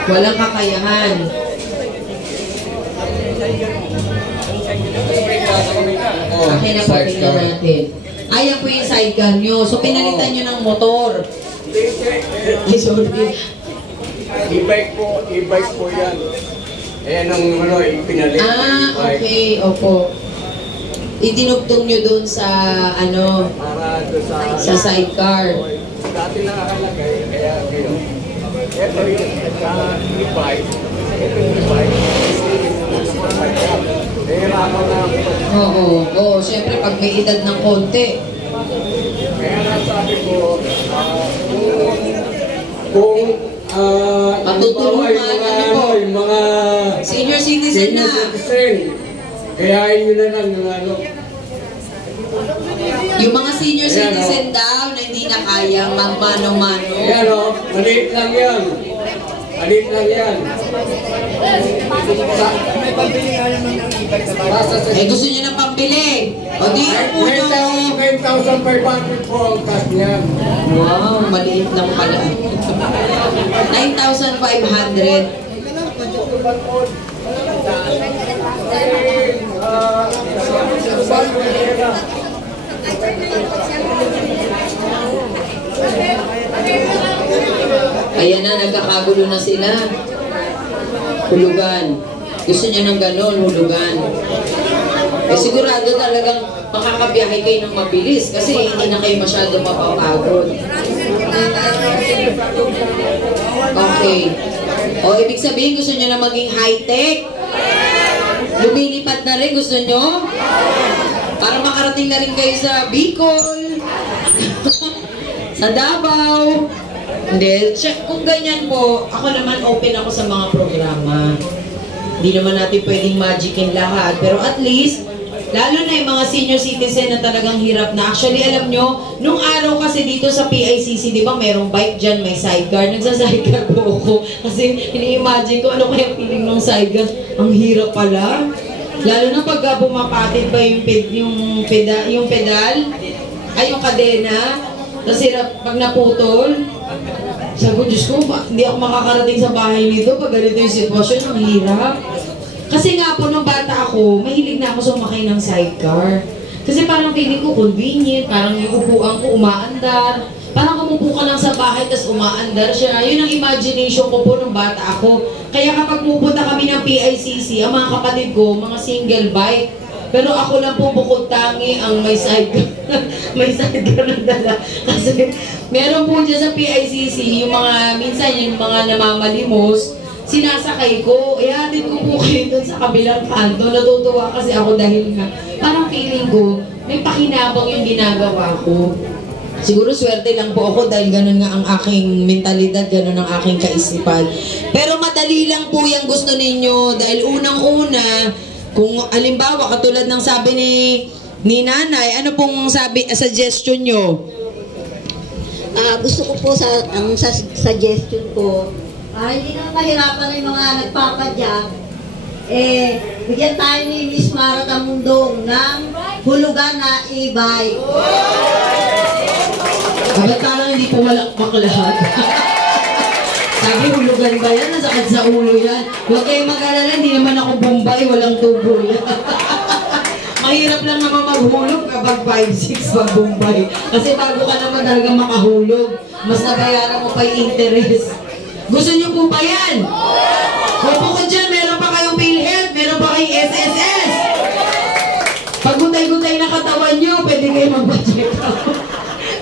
Walang kakayahan. Okay na po, tingnan natin. Ayan po yung sidecar nyo. So, pinalitan nyo ng motor. E-bike po yan. Ayan ang pinalit. Okay. Opo. Itinugtong nyo dun sa, sa sidecar. Dati nakakalagay, kaya gano'n. Ito yung e-bike. Ito yung e-bike. Oo, siyempre pag may edad ng konti. Kaya nasabi ko, kung matutulungan yung mga senior citizen na. Kaya yun na lang yung mga senior citizen daw na hindi na kayang magmano-mano. Ayan maliit lang yan. Maliit lang yan. Gusto nyo ng pambili. O di po 9,500 po ang cash niyan. Wow, maliit lang pala. 9,500. Ayan na, nagkakagulo na sila. Hulugan. Gusto niya ng ganon, hulugan. Sigurado talagang makakabiyahe kayo ng mabilis kasi hindi na kayo masyado mapapagod. Okay. Ibig sabihin gusto niyo na maging high-tech? Lumilipad na rin, gusto niyo? Para makarating na rin kayo sa Bicol, sa Davao. Hindi, kung ganyan po, ako naman open ako sa mga programa. Hindi naman natin pwedeng magicin lahat, pero at least, lalo na yung mga senior citizen na talagang hirap na. Actually, alam nyo, nung araw kasi dito sa PICC, di ba merong bike dyan, may sidecar. Nagsa-sidecar po ako. Kasi ini-imagine ko, ano kaya feeling ng sidecar? Ang hirap pala. Lalo na pagka bumapatid pa yung pedal, ay yung kadena, tapos pag naputol, sabi ko, Diyos ko, hindi ako makakarating sa bahay nito pag ganito yung sitwasyon, ang hirap. Kasi nga po, nung bata ako, mahilig na ako sumakay ng sidecar. Kasi parang feeling ko convenient, parang yung upuan ko umaandar. Parang kumupo ka lang sa bahay, tapos umaandar siya. Yun ang imagination ko po nung bata ako. Kaya kapag pupunta kami ng PICC, ang mga kapatid ko, mga single bike. Pero ako lang po bukod tangi ang may sidecar. May sidecar na dala. Kasi meron po dyan sa PICC, yung mga, minsan yung mga namamalimos, sinasakay ko, ihatid ko po kayo dun sa kabilang kanto. Natutuwa kasi ako dahil nga, parang feeling ko, may pakinabang yung ginagawa ko. Siguro swerte lang po ako dahil ganun nga ang aking mentalidad, ganun ang aking kaisipan. Pero madali lang po yung gusto ninyo dahil unang-una, Kung alimbawa, katulad ng sabi ni nanay, ano pong suggestion nyo? Gusto ko po ang suggestion ko, hindi na mahirapan yung mga nagpapadya, bigyan tayo ni Miss Mara Tamundong ng hulugan na e-bike. Ba't parang hindi po walakpak lahat? Sabi, hulugan ba yan? Nasakit sa ulo yan. Huwag kayong mag-alala, hindi naman ako Bombay, walang tubo yan. Mahirap lang naman maghulog kapag 5-6 pag Bombay. Kasi bago ka naman talaga makahulog, mas nabayaran mo pa yung interest. Gusto niyo po ba yan? Kung po ko dyan, meron pa kayong PhilHealth, meron pa kayong SSS. Pag gutay-gutay na katawan nyo, pwede kayo magpa-check out.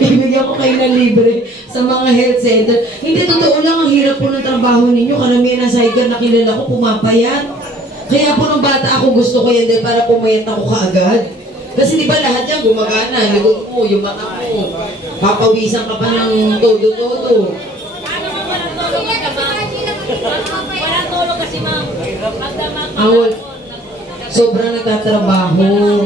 Bibigyan ko kayo ng libre sa mga health center. Hindi, totoo lang, ang hirap po ng trabaho ninyo. Karamihan ng sidecar na kilala ko, pumapayat. Kaya po nung bata ako, gusto ko yan din para pumayat ako kaagad. Kasi di ba lahat yan gumagana, likod mo, yung mata mo, papawisan ka pa ng todo-todo. Walang tulog kasi ma'am. Sobrang nagtatrabaho.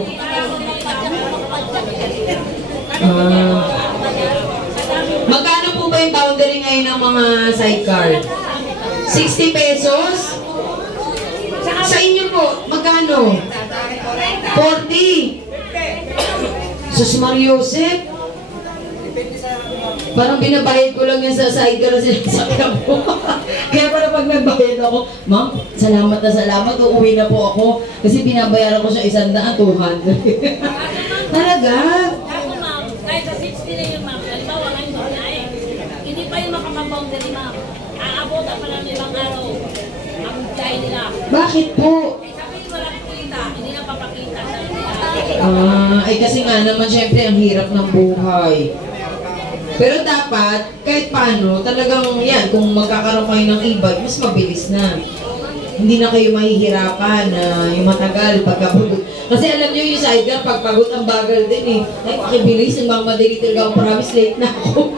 Magkano po ba yung boundary ngayon ng mga sidecar? 60 pesos? Sa inyo po, magkano? 40? Sus Mariosep? Parang binabayad ko lang yan sa sidecar na sinasakyan ko. Kaya pala pag nagbayad ako, ma'am, salamat na salamat, uuwi na po ako. Kasi binabayaran ko siya 100, 200. Talaga? Ako ma'am, kahit sa 60 na yun ma'am, halimbawa ngayon na hindi pa yung makakaboundary ma'am. Aabotan pa lang ibang araw ang biyahe nila. Bakit po? Sabi nila walang kita, hindi na papakita sa nila. Ay kasi nga naman syempre ang hirap ng buhay. Pero dapat, kahit paano, talagang yan, kung magkakaroon kayo ng e-bike, mas mabilis na. Hindi na kayo mahihirapan na yung matagal pagkapagod. Kasi alam nyo yung sidecar, pagpagod ang bagal din eh. Ay, pakibilis, yung mga madali talaga ako, promise late na ako.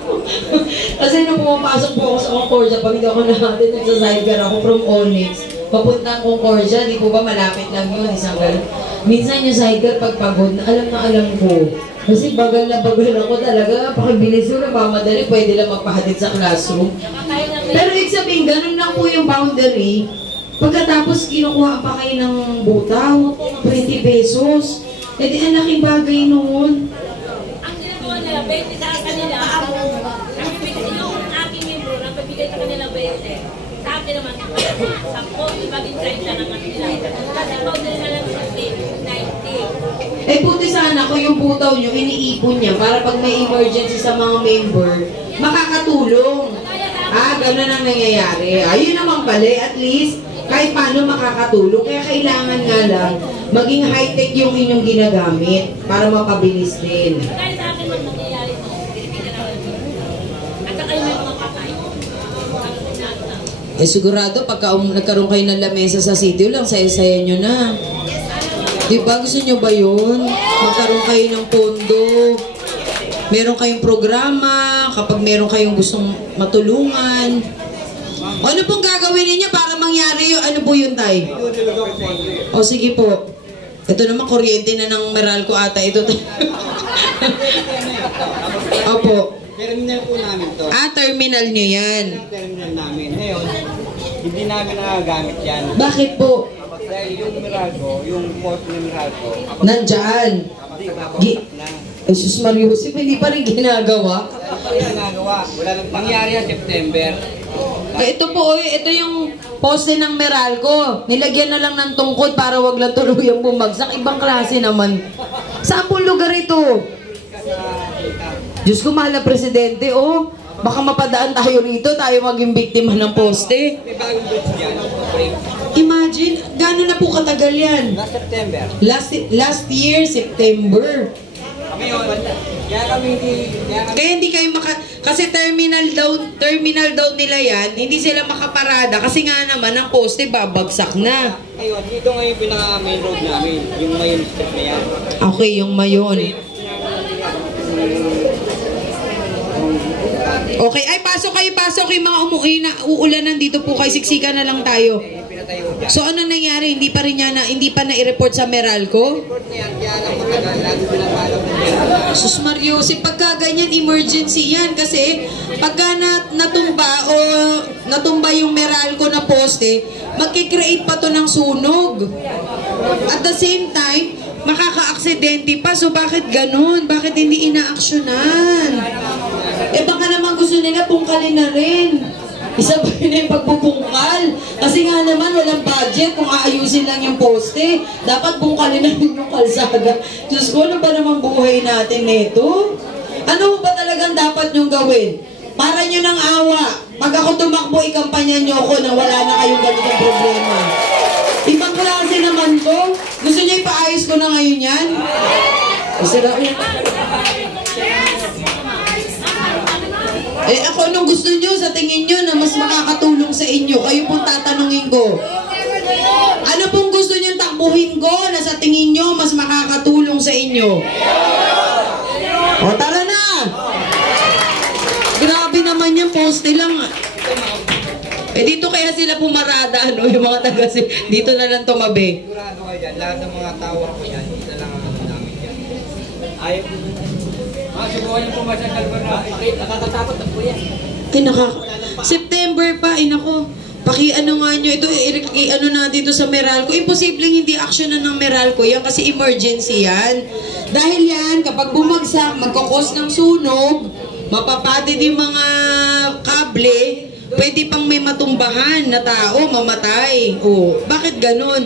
Kasi nung pumapasok po ako sa Concordia, pag hindi ako natin, nagsa-sidecar ako from Onyx. Papuntang Concordia, di po ba malapit lang yun, isang gano'n. Minsan yung sidecar, pagpagod, na alam ko. Kasi bagal na bagal ako talaga, pakibilis yun, nagmamadali, pwede lang magpahatid sa classroom. Pero ibig sabihin, ganun lang po yung boundary. Pagkatapos kinukuha pa kayo ng butaw, 20 pesos. E di ang laking bagay noon. Ang ginagawa nila, 20 sa kanila, ang bibigay yung aking membro, nagbibigay sa kanila 20. Sa akin naman, 10, ibagin 30 naman nila. Kasi boundary na lang 90. Eh buti sana kung yung butaw nyo, iniipon niya para pag may emergency sa mga member, makakatulong. Ganun ang nangyayari. Ayun naman pala, at least, kahit paano makakatulong. Kaya kailangan nga lang, maging high-tech yung inyong ginagamit para mapabilis din. Dahil sa akin man nangyayari ito, pinipigyan na lang. At saka yung may mga patay. Eh sigurado, pagka nagkaroon kayo ng lamesa sa sitio lang, saya-saya nyo na. Diba? Gusto nyo ba yun? Magkaroon kayo ng pondo. Meron kayong programa, kapag meron kayong gustong matulungan. Ano pong gagawin ninyo para mangyari yun? Ano po yun, Tay? O sige po. Ito naman, kuryente na ng Meralco ata ito. Opo. Terminal po namin to. Terminal nyo yan. Terminal namin. Ngayon, hindi namin nagagamit yan. Bakit po? Dahil yung Meralco, yung port ng Meralco, nandyan. Jesus Mariosep, hindi pa rin ginagawa. Ginagawa. Wala nang pangyari yan, September. Ito po, ito yung poste ng Meralco. Nilagyan na lang ng tungkod para wag lang tuluyang bumagsak. Ibang klase naman. Saan po lugar ito? Diyos ko, mahal na presidente, oh. Baka mapadaan tayo rito, tayo maging biktima ng poste. May bagong bridge yan. Imagine, gano'n na po katagal yan? Last September. Last year, September. Kaya hindi kayo kasi terminal daw nila yan, hindi sila makaparada kasi nga naman ang poste babagsak na. Ayun, ito nga yung pinaka-main road namin, yung mayon strip na yan. Okay, yung mayon. Okay, ay pasok yung mga umuwi na uulanan dito po kay siksika na lang tayo. nagtatayo dyan. So ano nangyari? Hindi pa na-i-report sa Meralco? Report na yan, kaya lang matagal, lalo ko na pala Sus Mario, pagka ganyan, emergency yan. Kasi pagka natumba yung Meralco na poste, magkikreate pa to ng sunog. At the same time, makaka-aksidente pa. So bakit ganun? Bakit hindi inaaksyonan? Baka naman gusto nila pungkalin na rin. Isa pa rin yung pagbubungkal. Kasi nga naman, walang budget kung aayusin lang yung poste. Dapat bungkalin na rin yung kalsada. Diyos ko, ano ba naman buhay natin nito? Ano ba talagang dapat nyong gawin? Para nyo ng awa. Pag ako tumakbo, ikampanya nyo ako na wala na kayong ganitong problema. Ibang klase naman to. Gusto nyo ipaayos ko na ngayon yan? Isira ko yan. Ako anong gusto nyo sa tingin nyo na mas makakatulong sa inyo? Kayo pong tatanungin ko. Ano pong gusto nyo takbuhin ko na sa tingin nyo mas makakatulong sa inyo? O tara na! Grabe naman yung poste lang. Dito kaya sila pumarada, yung mga taga dito na lang tumabi. Sigurado kayo dyan, lahat ng mga tawa ko yan, isa lang ang namin dyan. Ayaw ko. Subukan yung pumasya sa lugar na nakakatakot na po yan. September pa, nako. Paki-ano nga nyo, ito, ano na dito sa Meralco. Imposibleng hindi aksyonan ng Meralco yan kasi emergency yan. Dahil yan, kapag bumagsak, magkakos ng sunog, mapapatid yung mga kable, pwede pang may matumbahan na tao, mamatay. Bakit ganun?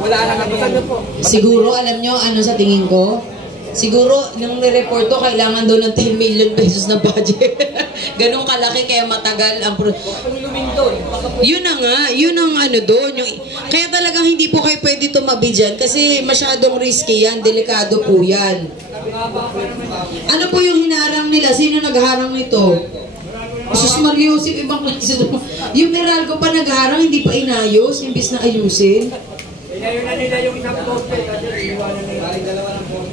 Wala na nagpapagod po. Siguro, alam nyo, ano sa tingin ko? Siguro, nung nireport to, kailangan doon ng 10 million pesos na budget. Ganun kalaki, kaya matagal ang yun na nga, yun ang ano doon. Kaya talagang hindi po kayo pwede tumabi dyan kasi masyadong risky yan, delikado po yan. Ano po yung hinarang nila? Sino nagharang nito? Sus Mario, ibang klase doon. Yung Meralco pa nagharang, hindi pa inayos, imbis na ayusin. Inayon na nila yung isang poste kasi iiwanan nila. Dalawa ng poste.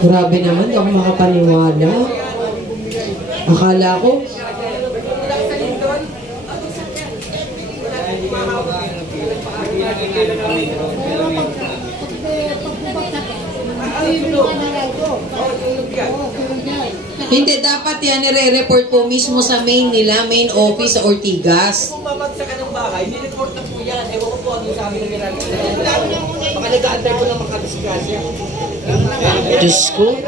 Grabe naman, hindi ako makapaniwala. Akala ko. Hindi, dapat yan nire-report po mismo sa main nila, main office sa Ortigas. Kung babagsakan ng bahay, nireport na po yan. Ewan ko po ano sabi ng Meralco. Baka nag-aantay ko ng makadisgrasya. Diyos ko.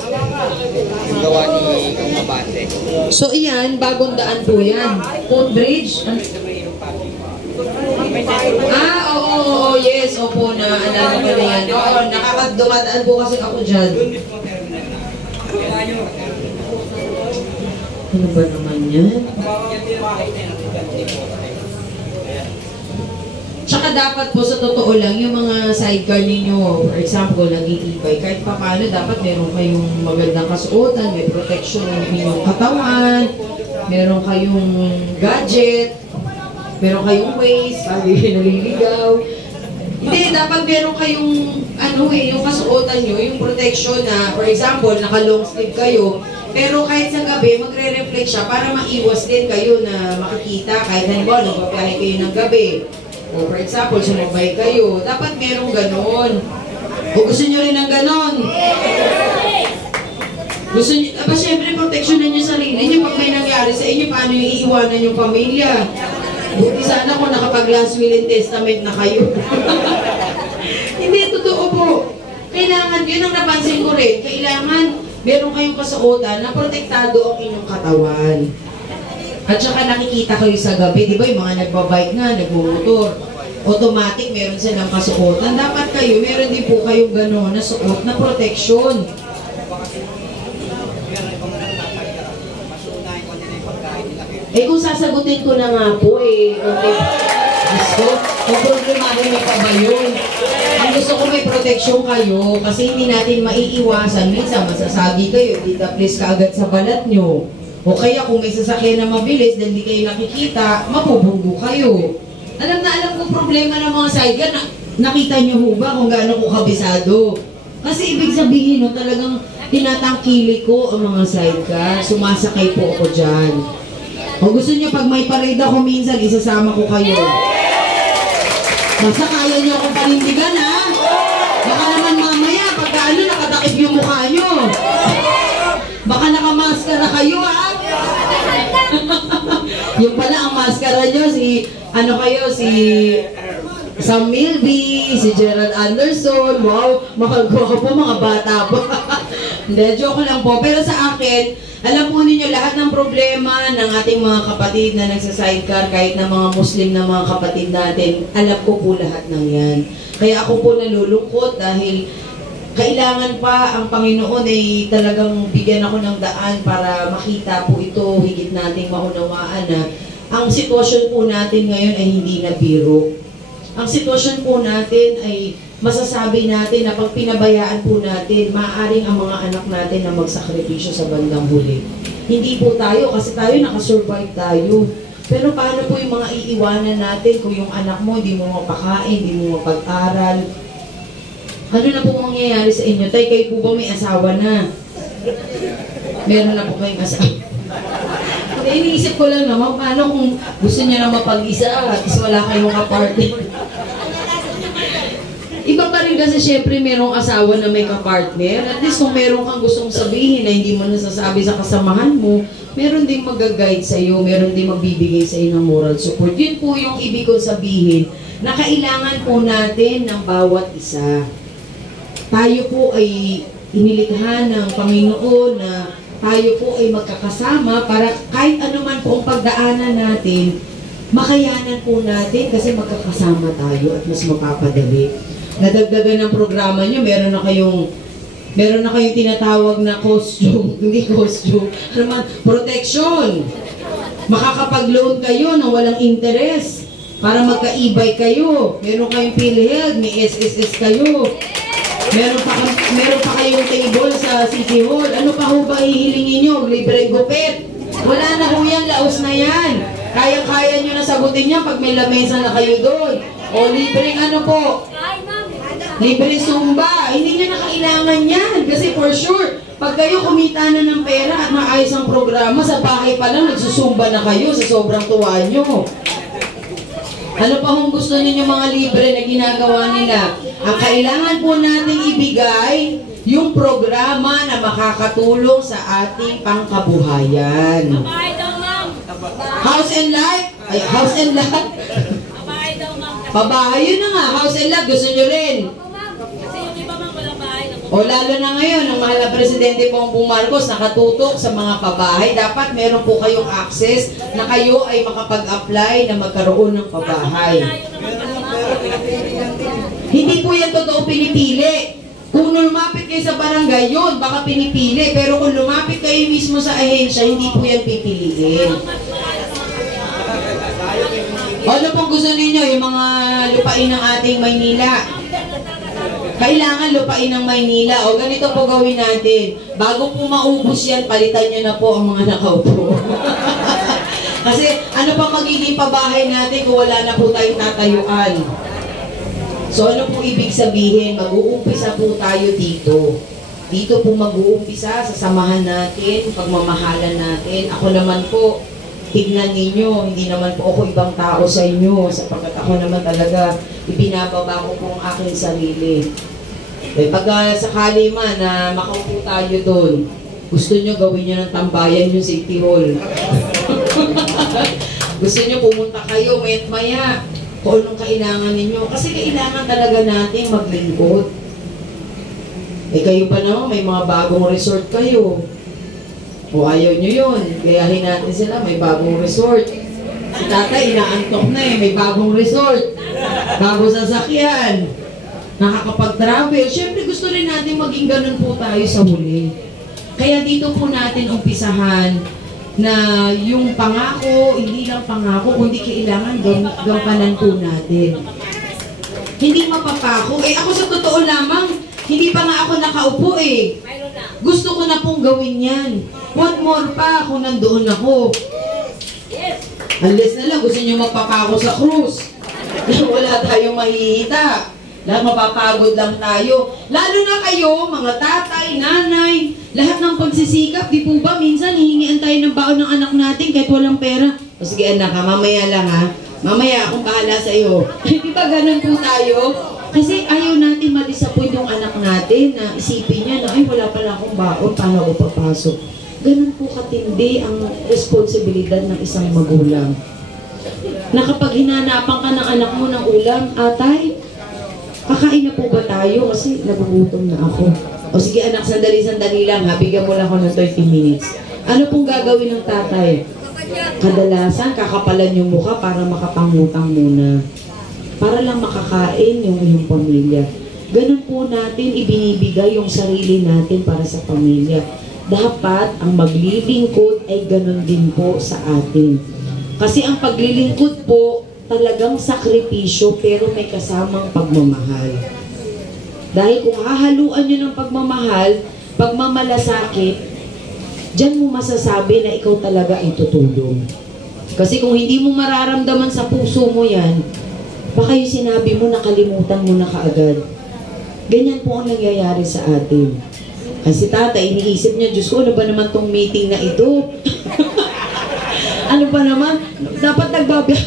Gawa ni Mabate. So iyan, bagong daan po yan. Footbridge? Oo, yes, opo na, alala ko na yan. Oo, nakakadumadaan po kasi ako dyan. Ano ba naman yan? Tsaka dapat po sa totoo lang, yung mga sidecar ninyo, for example, nag-i-e-bike, kahit pa paano, dapat meron kayong magandang kasuotan, may protection ng inyong katawan, meron kayong gadget, meron kayong waist, sabi naliligaw. Hindi, dapat meron kayong, yung kasuotan nyo, yung protection na, for example, naka-long sleeve kayo, pero kahit sa gabi, magre-reflect siya para maiwas din kayo na makikita kahit halimbawa, nagpapahay kayo ng gabi. O for example, sumabay kayo. Dapat merong ganon. O gusto nyo rin ng ganon? Gusto nyo, syempre, proteksyonan nyo sarili nyo. Pag may nangyari sa inyo, paano yung iiwanan yung pamilya? Buti sana kung nakapag-last will and testament na kayo. Hindi, totoo po. Kailangan, yun ang napansin ko rin. Kailangan, meron kayong kasuotan na protektado ang inyong katawan. At saka nakikita kayo sa gabi, di ba yung mga nagbabike nga, nagmumotor, automatic meron silang kasuotan. Dapat kayo, meron din po kayong gano'n na suot na protection. Kung sasagutin ko na nga po okay. Gusto, kung problemado may pa ba yun? Ang gusto ko may protection kayo kasi hindi natin maiiwasan. Minsan masasabi kayo, tita please ka agad sa balat nyo. O kaya kung may sasakyan na mabilis dahil hindi kayo nakikita, mapupunggo kayo. Alam ko problema ng mga sidecar, nakita nyo ho ba kung gaano ko kabisado? Kasi ibig sabihin, no, talagang tinatangkili ko ang mga sidecar, sumasakay po ako dyan. O gusto niyo pag may parade ako minsan, isasama ko kayo. Basta kaya niyo akong panindigan, ha? Baka naman mamaya, pagka ano, nakatakip yung mukha niyo. Baka nakamaskara kayo, ha? Yung pala, ang maskara niyo, si Sam Milby, si Gerald Anderson. Wow, makagawa po, mga bata po. Hindi, joke lang po. Pero sa akin, alam po ninyo lahat ng problema ng ating mga kapatid na nagsasidecar, kahit na mga Muslim na mga kapatid natin, alam ko po lahat ng yan. Kaya ako po nalulungkot dahil kailangan pa ang Panginoon ay talagang bigyan ako ng daan para makita po ito, higit nating maunawaan na ang sitwasyon po natin ngayon ay hindi na biro. Ang sitwasyon po natin ay masasabi natin na pag pinabayaan po natin, maaaring ang mga anak natin na magsakripisyo sa bandang huli. Hindi po tayo, kasi tayo nakasurvive tayo. Pero paano po yung mga iiwanan natin kung yung anak mo hindi mo mapakain, hindi mo mapag-aral? Ano na po mangyayari sa inyo? Tay, kayo po ba may asawa na? Meron na po kayong asawa? Iniisip ko lang naman, paano kung gusto niya na mapag-isa at wala kayong kapartner? Iba pa rin kasi syempre merong asawa na may kapartner. At least kung meron kang gustong sabihin na hindi mo nasasabi sa kasamahan mo, meron ding mag-guide sa iyo, meron ding magbibigay sa iyo ng moral support. Yun po yung ibig kong sabihin na kailangan po natin ng bawat isa. Tayo po ay inilikha ng Panginoon na tayo po ay magkakasama para kahit anuman po ang pagdaanan natin, makayanan po natin kasi magkakasama tayo at mas mapapadali. Nadagdagan ng programa nyo, meron na kayong tinatawag na costume, hindi costume, protection. Makakapag-loan kayo ng walang interest para magka-e-bike kayo. Meron kayong PhilHealth, may SSS kayo. Meron pa kayong table sa City Hall. Ano pa ho ba hihilingin nyo? Libreng gupit. Wala na ho yan, laos na yan. Kaya-kaya nyo na sagutin yan pag may lamesa na kayo doon. O libreng ano po? Libreng Zumba. Hindi nyo na kailangan yan. Kasi for sure, pag kayo kumita na ng pera at maayos ang programa, sa bahay pa lang nagsusumba na kayo sa sobrang tuwa nyo. Ano pa kung gusto ninyo mga libre na ginagawa nila? Ang kailangan po nating ibigay yung programa na makakatulong sa ating pangkabuhayan. House and Lot? Ay, House and Lot? Pabahay, yun na nga. House and Lot, gusto nyo rin? O lalo na ngayon, ang mahal na Presidente Bongbong Marcos nakatutok sa mga pabahay. Dapat meron po kayong access na kayo ay makapag-apply na magkaroon ng pabahay. Hindi po yan totoo pinipili. Kung lumapit kayo sa barangay, yun, baka pinipili. Pero kung lumapit kayo mismo sa ahensya, hindi po yan pipiliin. O ano pong gusto ninyo, yung mga lupain ng ating Maynila? Kailangan lupain ng Maynila. O ganito po gawin natin. Bago po maubos yan, palitan nyo na po ang mga nakaupo. Kasi ano pa magiging pabahay natin kung wala na po tayong tatayuan? So ano po ibig sabihin? Mag-uumpisa po tayo dito. Dito po mag-uumpisa, sasamahan natin, pagmamahalan natin. Ako naman po, tignan ninyo, hindi naman po ako ibang tao sa inyo, sapagkat ako naman talaga ibinababa ko po ang aking sarili. Eh, pag sakali man na makaupo tayo doon, gusto nyo gawin nyo ng tambayan yung City Hall. Gusto nyo pumunta kayo, maya kung anong kailangan ninyo. Kasi kailangan talaga natin maglingkod. Eh kayo pa naman, may mga bagong resort kayo. O ayaw nyo yun, gayahin natin sila, may bagong resort. Si tatay, inaantok na eh, may bagong resort. Bago sasakyan. Nakakapag-travel. Siyempre gusto rin natin maging ganun po tayo sa huli. Kaya dito po natin umpisahan na yung pangako, hindi lang pangako, kundi kailangan gampanan po natin. Hindi mapapako. Eh ako sa totoo lamang, hindi pa nga ako nakaupo eh. Gusto ko na pong gawin yan. What more pa kung nandoon ako? Unless na lang gusto nyo magpapako sa cruise. Wala tayong mahihita. Lahat mapapagod lang tayo. Lalo na kayo, mga tatay, nanay, lahat ng pagsisikap, di po ba? Minsan, hihingian tayo ng baon ng anak natin kahit walang pera. O sige anak ha, mamaya lang ha. Mamaya akong bahala sa iyo. Di ba ganun po tayo? Kasi ayaw natin ma-disappoint yung anak natin na isipin niya na, ay wala pala akong baon, paano ako papasok? Ganun po katindi ang responsibilidad ng isang magulang. Na kapag hinanapan ka ng anak mo ng ulam, atay, kakain na po ba tayo? Kasi nagugutom na ako. O sige anak, sandali-sandali lang ha, bigyan mo lang ako ng 30 minutes. Ano pong gagawin ng tatay? Kadalasan, kakapalan yung mukha para makapangutang muna. Para lang makakain yung iyong pamilya. Ganun po natin ibinibigay yung sarili natin para sa pamilya. Dapat ang maglilingkod ay ganun din po sa atin. Kasi ang paglilingkod po, talagang sakripisyo pero may kasamang pagmamahal. Dahil kung hahaluan nyo ng pagmamahal, pagmamalasakit, diyan mo masasabi na ikaw talaga ay tutulong. Kasi kung hindi mo mararamdaman sa puso mo yan, baka yung sinabi mo, nakalimutan mo na kaagad. Ganyan po ang nangyayari sa atin. Kasi tatay, iniisip niya, Diyos ko, ano ba naman tong meeting na ito? Ano ba naman? Dapat nagbabiyak.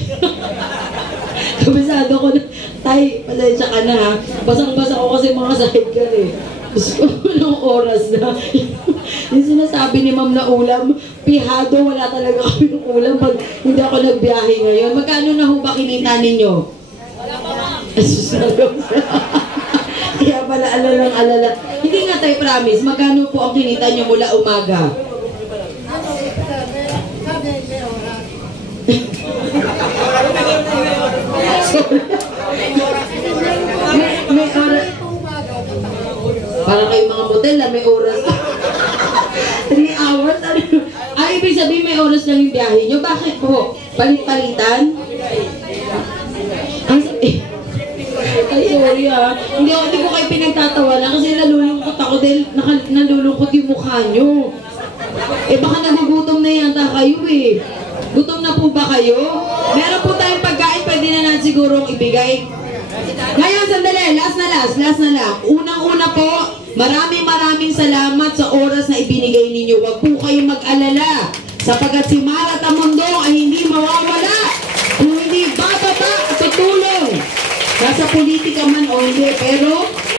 Kabisado ko na, tay, pasensya ka na ha. Basang-basa ko kasi mga sidecar eh. Diyos ko, anong oras na? Yung sinasabi ni ma'am na ulam, pihado, wala talaga kami ng ulam pag hindi ako nagbiyahe ngayon. Magkano na ho ba kinita ninyo? Wala pa ma'am. Kaya pala alala. Hindi nga tayo promise, magkano po ang kinita nyo mula umaga? may oras. Para kayong mga motel na may oras. 3 hours? Ay, ibig sabihin may oras lang yung biyahe nyo. Bakit po? Palit-palitan? Ay, sorry ha. Hindi ko kayo pinagtatawanan kasi nalulungkot ako dahil nalulungkot yung mukha nyo. Eh baka nagugutom na yata kayo eh. Gutom na po ba kayo? Meron po tayong pagkain, pwede na natin sigurong ibigay. Ngayon, sandali, last na lang. Unang-una po, maraming salamat sa oras na ibinigay ninyo. Huwag po kayong mag-alala sapagkat si Mara Tamundong ay hindi mawawala kung hindi bababa at tutulong. Nasa politika man o hindi, pero